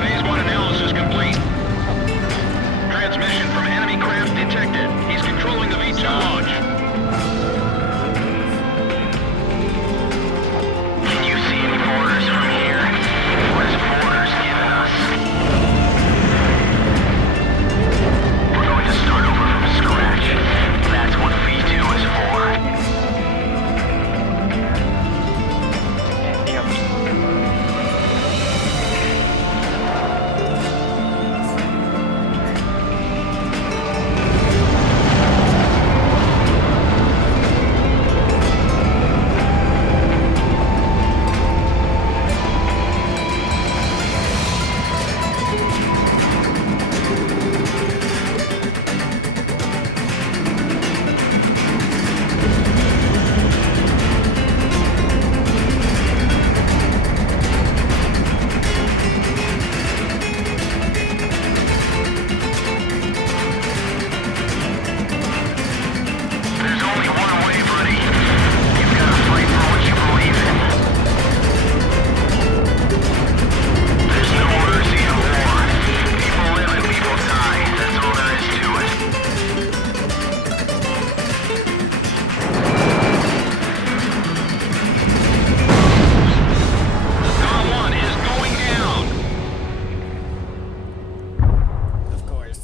Phase 1 analysis complete. Transmission from enemy craft detected. He's controlling the V2 launch. Can you see any borders from here? What is borders giving us? We're going to start over from scratch. That's what V2 is for. And the other. There's only one way, buddy. You've got to fight for what you believe in. There's no mercy in war. People live and people die. That's all there is to it. COM 1 is going down. Of course.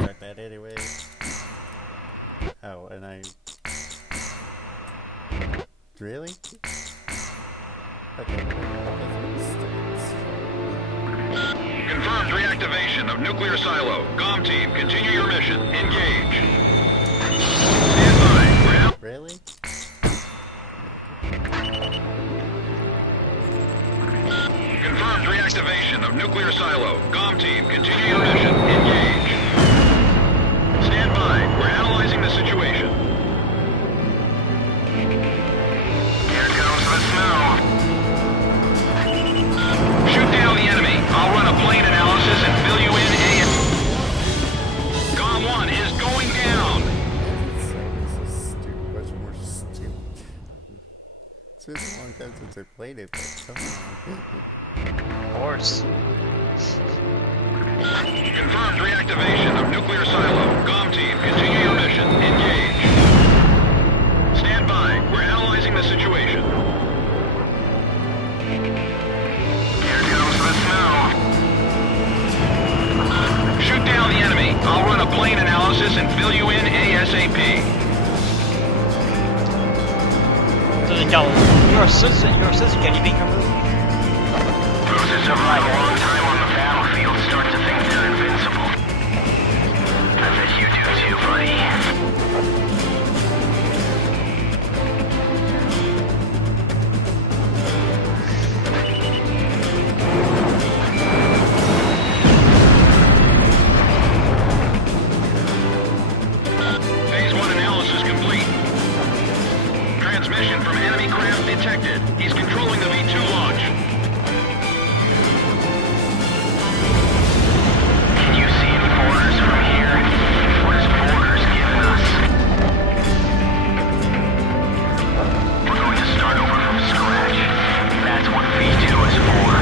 Start that anyway. Oh, and I... Really? Okay. Confirmed reactivation of nuclear silo. COM team, continue your mission. Engage. Stand by. We're out. Really? Confirmed reactivation of nuclear silo. COM team, continue your mission. Engage. Stand by. We're analyzing the situation. Here comes the snow. Shoot down the enemy. I'll run a plane analysis and fill you in COM 1 is going down. It's so stupid. Much more stupid. It's been a long time since I played it, but come on. Of course. Confirmed reactivation of nuclear silo. COM team, continue your mission. Engage. Stand by. We're analyzing the situation. analysis and fill you in ASAP. Doesn't count. You're a citizen. You're a citizen. Can you be removed? Those who survive a long time on the battlefield start to think they're invincible. I bet you do too, buddy. Phase 1 analysis complete. Transmission from enemy craft detected. He's controlling the V2 launch. Can you see any borders from here? What is borders giving us? We're going to start over from scratch. That's what V2 is for.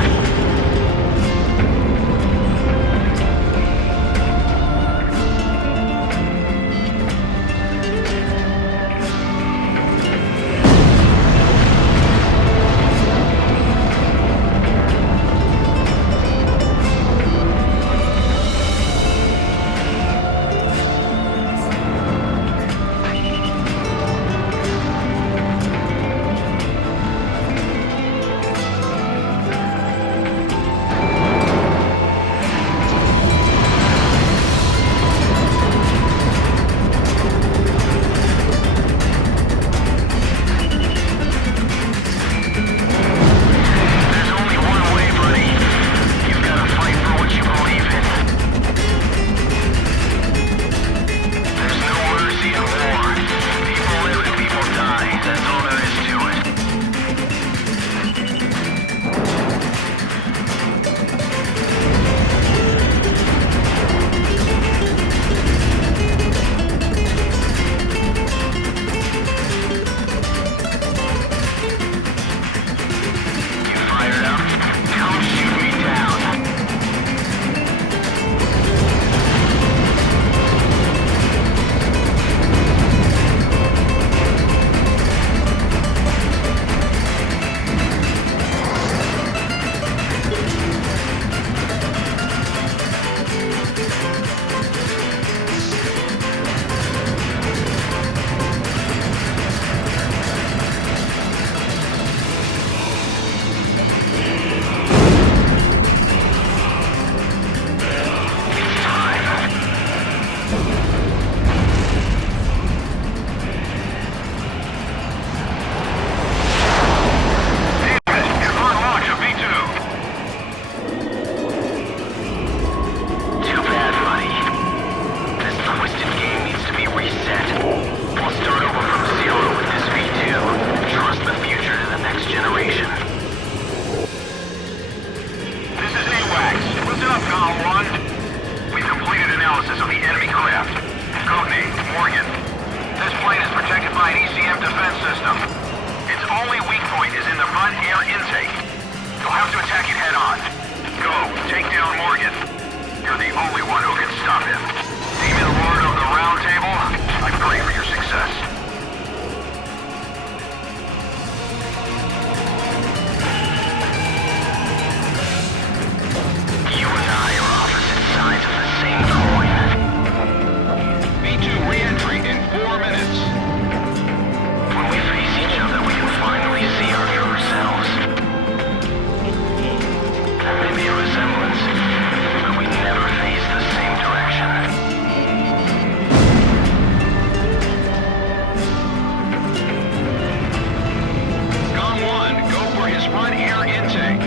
There's only one way, buddy. You've got to fight for what you believe in. There's no mercy in war. People live and people die. That's all there is to it. You fired up? Come shoot me down. It's time. Confirm launch of V2. Too bad, buddy. This twisted game needs to be reset. We'll start over from zero with this V2. Trust the future to the next generation. This is AWACS. Listen up, Column 1. We've completed analysis of the enemy craft. Codename, Morgan. This plane is protected by an ECM defense system. Its only weak point is in the front air intake. You'll have to attack it head on. Go, take down Morgan. You're the only one who can stop him. Demon Lord of the Round Table, I pray for your success. You and I are opposite sides of the same coin. V2 re-entry in 4 minutes. When we face each other, we can finally see our true selves. There may be a resemblance, but we never face the same direction. Com 1, go for his front air intake.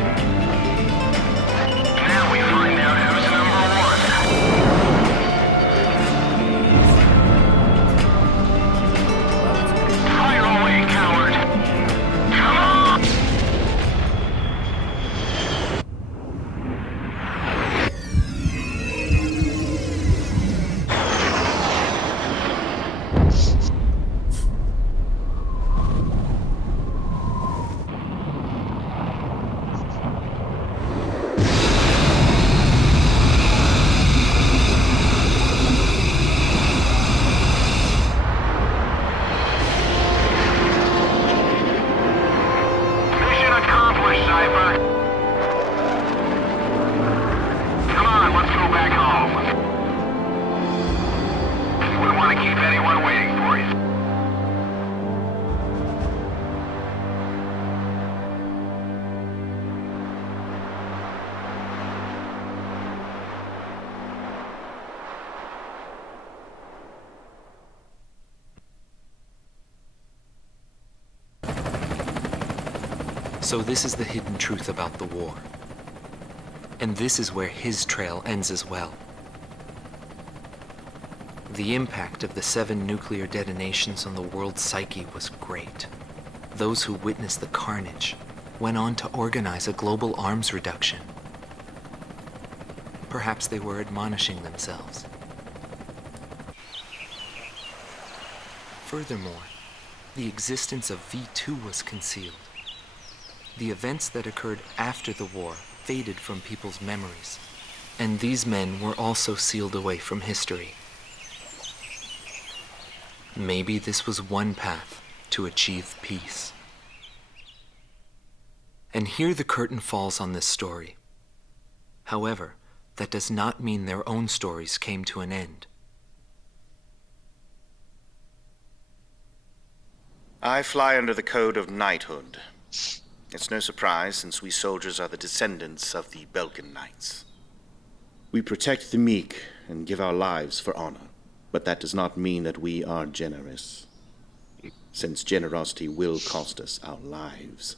Now we find out who's number one. Fire away, coward! Come on! Mission accomplished, Cypher. Come on, let's go back home. So this is the hidden truth about the war. And this is where his trail ends as well. The impact of the 7 nuclear detonations on the world's psyche was great. Those who witnessed the carnage went on to organize a global arms reduction. Perhaps they were admonishing themselves. Furthermore, the existence of V2 was concealed. The events that occurred after the war faded from people's memories, and these men were also sealed away from history. Maybe this was one path to achieve peace. And here the curtain falls on this story. However, that does not mean their own stories came to an end. I fly under the code of knighthood. It's no surprise, since we soldiers are the descendants of the Belkan Knights. We protect the meek and give our lives for honor, but that does not mean that we are generous, since generosity will cost us our lives.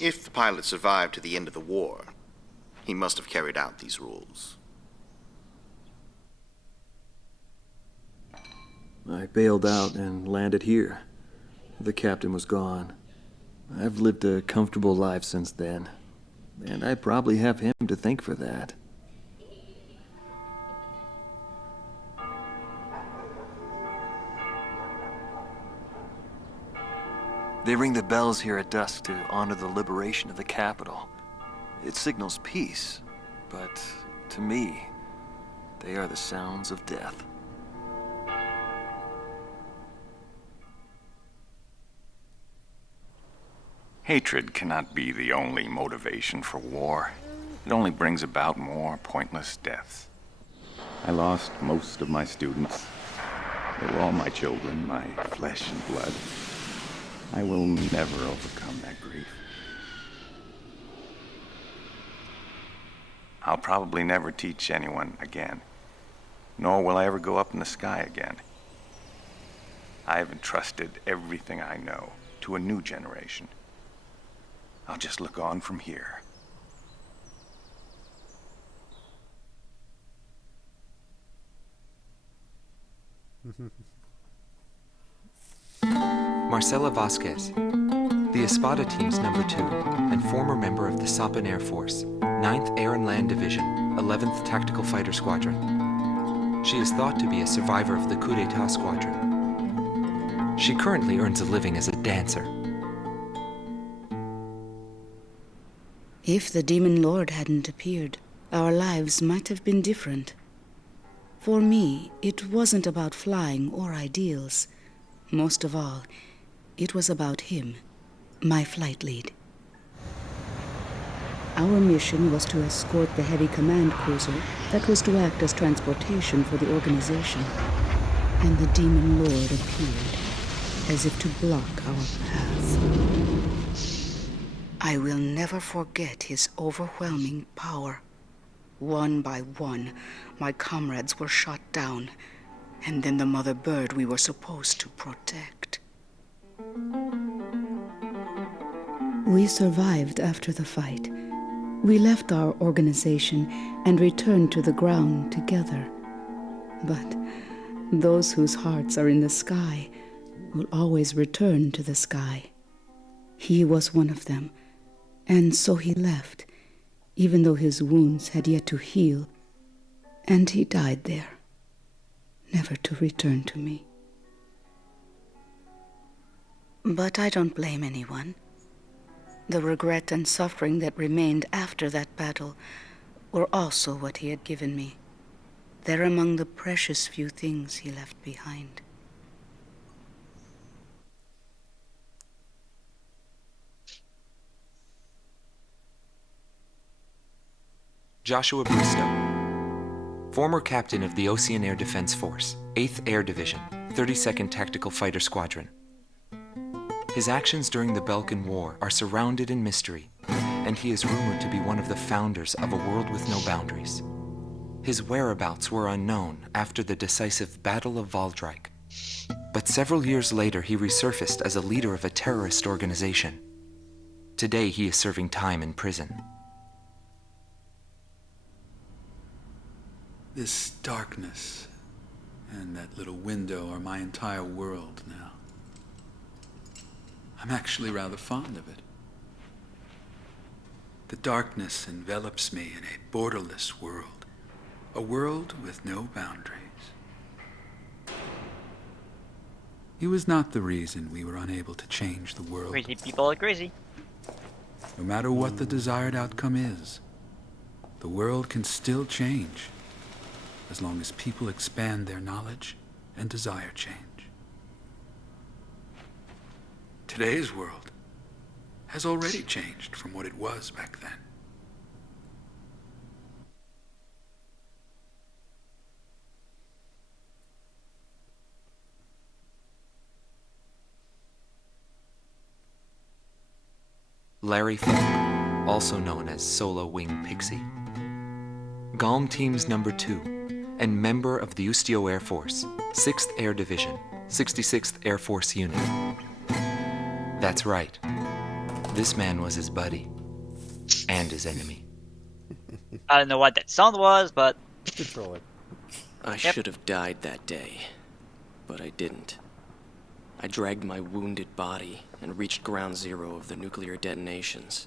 If the pilot survived to the end of the war, he must have carried out these rules. I bailed out and landed here. The captain was gone. I've lived a comfortable life since then, and I probably have him to thank for that. They ring the bells here at dusk to honor the liberation of the capital. It signals peace, but to me, they are the sounds of death. Hatred cannot be the only motivation for war. It only brings about more pointless deaths. I lost most of my students. They were all my children, my flesh and blood. I will never overcome that grief. I'll probably never teach anyone again, nor will I ever go up in the sky again. I have entrusted everything I know to a new generation. I'll just look on from here. Marcela Vasquez, the Espada team's number 2 and former member of the Sapan Air Force, 9th Air and Land Division, 11th Tactical Fighter Squadron. She is thought to be a survivor of the coup d'etat squadron. She currently earns a living as a dancer. If the Demon Lord hadn't appeared, our lives might have been different. For me, it wasn't about flying or ideals. Most of all, it was about him, my flight lead. Our mission was to escort the heavy command cruiser that was to act as transportation for the organization. And the Demon Lord appeared, as if to block our path. I will never forget his overwhelming power. One by one, my comrades were shot down, and then the mother bird we were supposed to protect. We survived after the fight. We left our organization and returned to the ground together. But those whose hearts are in the sky will always return to the sky. He was one of them. And so he left, even though his wounds had yet to heal, and he died there, never to return to me. But I don't blame anyone. The regret and suffering that remained after that battle were also what he had given me. They're among the precious few things he left behind. Joshua Bristow, former captain of the Ocean Air Defense Force, 8th Air Division, 32nd Tactical Fighter Squadron. His actions during the Belkan War are surrounded in mystery, and he is rumored to be one of the founders of a world with no boundaries. His whereabouts were unknown after the decisive Battle of Valdreich, but several years later he resurfaced as a leader of a terrorist organization. Today he is serving time in prison. This darkness and that little window are my entire world now. I'm actually rather fond of it. The darkness envelops me in a borderless world, a world with no boundaries. He was not the reason we were unable to change the world. Crazy people are crazy. No matter what the desired outcome is, the world can still change, as long as people expand their knowledge and desire change. Today's world has already changed from what it was back then. Larry Funk, also known as Solo Wing Pixie. GALM Team's number 2, and member of the Ustio Air Force, 6th Air Division, 66th Air Force Unit. That's right. This man was his buddy. And his enemy. I don't know what that sound was, but... Control it. I should have died that day, but I didn't. I dragged my wounded body and reached ground zero of the nuclear detonations.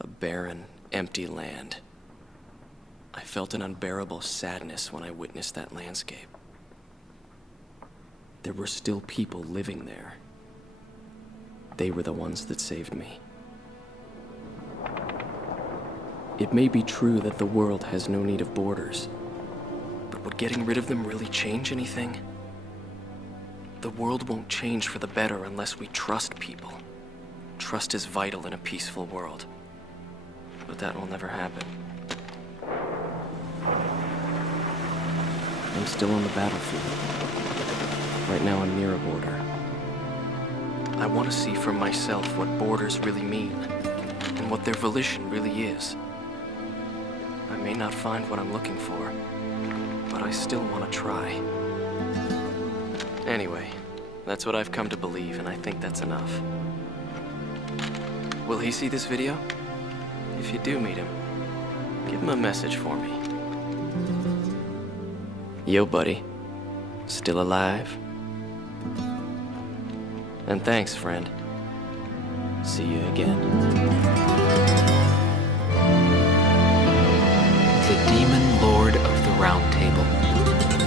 A barren, empty land. I felt an unbearable sadness when I witnessed that landscape. There were still people living there. They were the ones that saved me. It may be true that the world has no need of borders, but would getting rid of them really change anything? The world won't change for the better unless we trust people. Trust is vital in a peaceful world. But that will never happen. I'm still on the battlefield. Right now I'm near a border. I want to see for myself what borders really mean, and what their volition really is. I may not find what I'm looking for, but I still want to try. Anyway, that's what I've come to believe, and I think that's enough. Will he see this video? If you do meet him, give him a message for me. Yo, buddy. Still alive? And thanks, friend. See you again. The Demon Lord of the Round Table.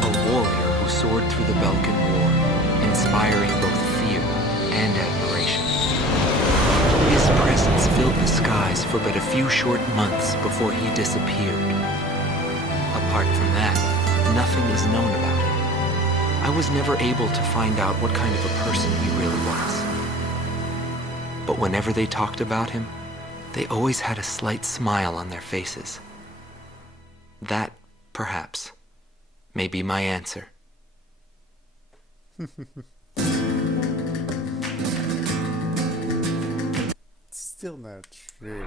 A warrior who soared through the Belkan War, inspiring both fear and admiration. His presence filled the skies for but a few short months before he disappeared. Apart from that, nothing is known about him. I was never able to find out what kind of a person he really was. But whenever they talked about him, they always had a slight smile on their faces. That, perhaps, may be my answer. Still not true.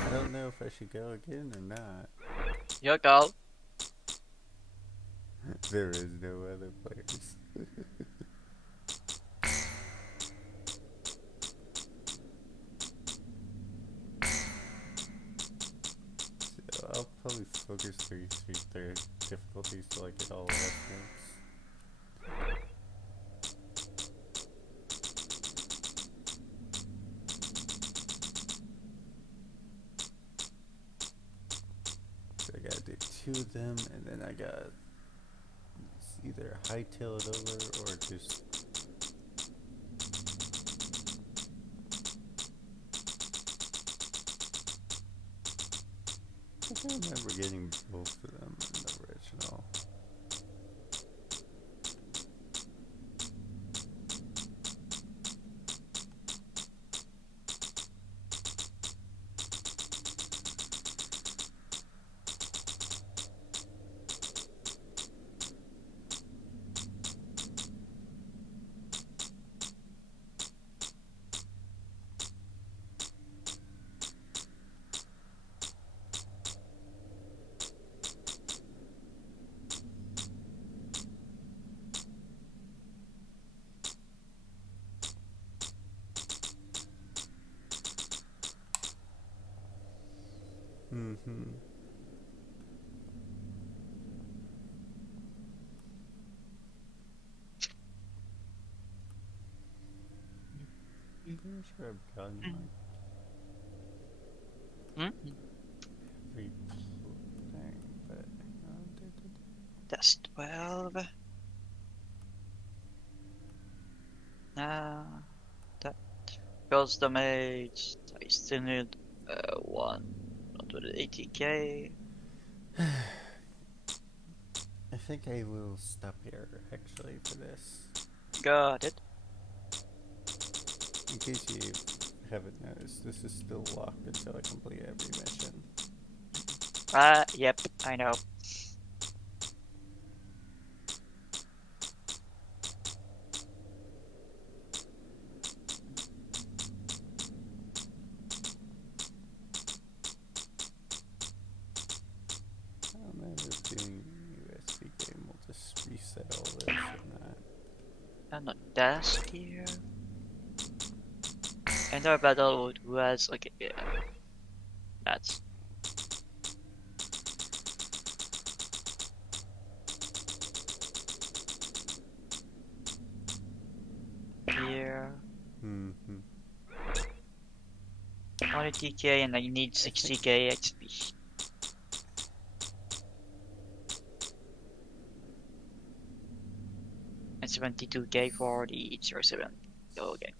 I don't know if I should go again or not. Your call. There is no other players. So I'll probably focus through their difficulties till I get all the reference. 2 of them, and then I got either hightail it over or just. I think I remember getting both of them in the original. Mm-hmm. I'm pretty sure I've gotten like every thing, but That's 12. That goes damage. I still need 180k. I think I will stop here actually for this. Got it. In case you haven't noticed, this is still locked until I complete every mission. Yep, I know. I'm just doing USB game. We'll just reset all this and that. And a desk here. And our battle who has like yeah. That's here. 180k and I need 60k XP. And 72k for the 07. Okay.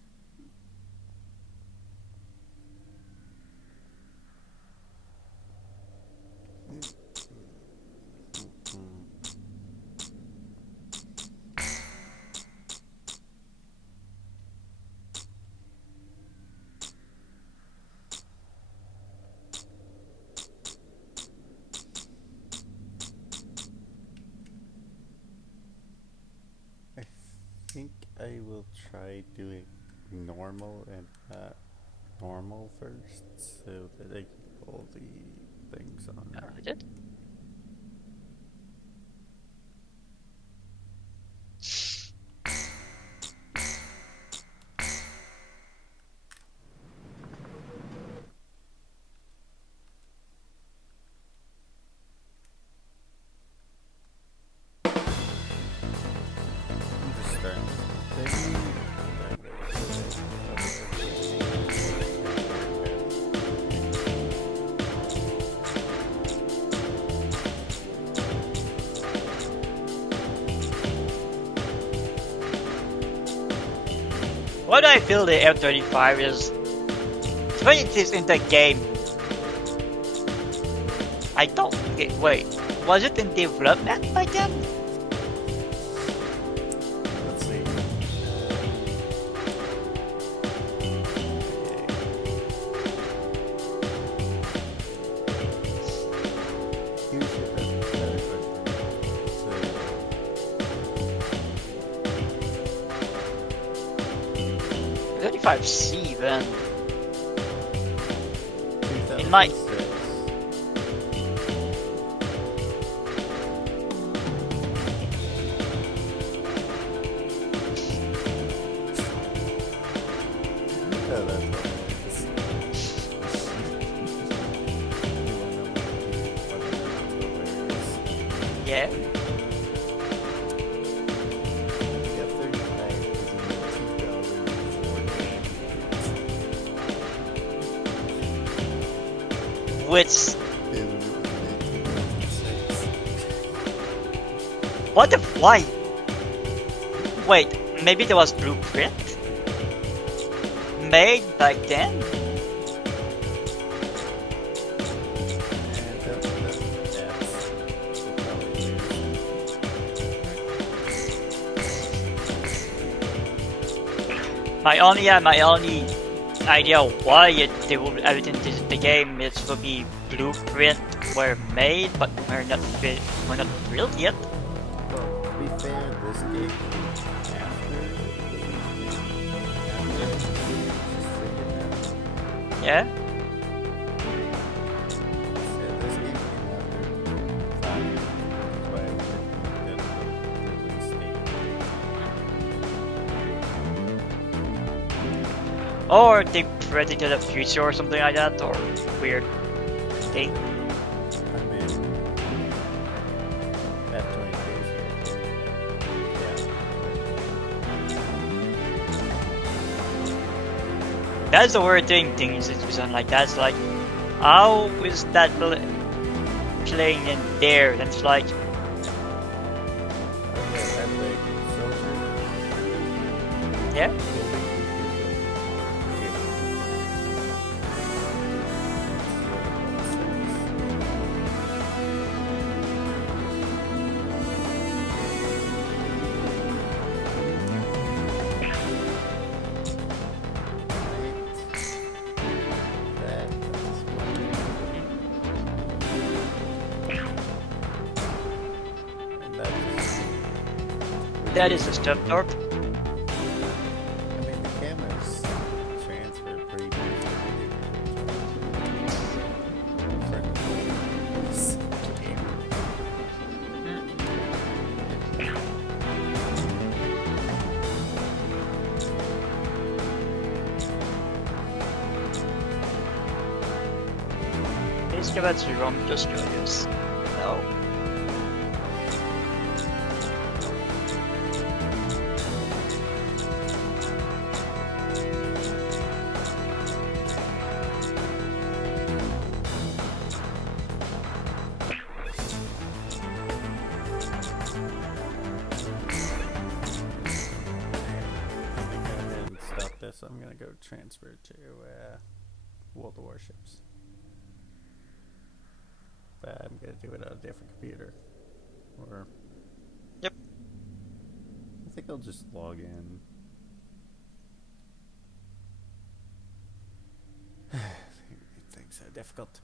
I think I will try doing normal and normal first, so that I can get all the things on there. I did. I'm just starting this thing. Why do I feel the F-35 is... when it is in the game? I don't... Okay, wait. Was it in development by then? Let's see. Here's your better question. 35C then. It might... Yeah. Which... What the? Why? Wait, maybe there was blueprint made back then. My only idea why they will everything the game is will be blueprint were made, but we're not built yet. Well, to be fair, this game Yeah. this game came after 5 years. That's why the release date. Or they predicted the future or something like that, or weird thing. I mean, F-22 is That's the weird thing is like that's like, how is that playing in there? And it's like, yeah. That is a step torp. I mean, the cameras transfer pretty Please give it to Rom, just curious. No. this, I'm gonna go transfer to World of Warships. But I'm gonna do it on a different computer. Or yep. I think I'll just log in. Things are difficult.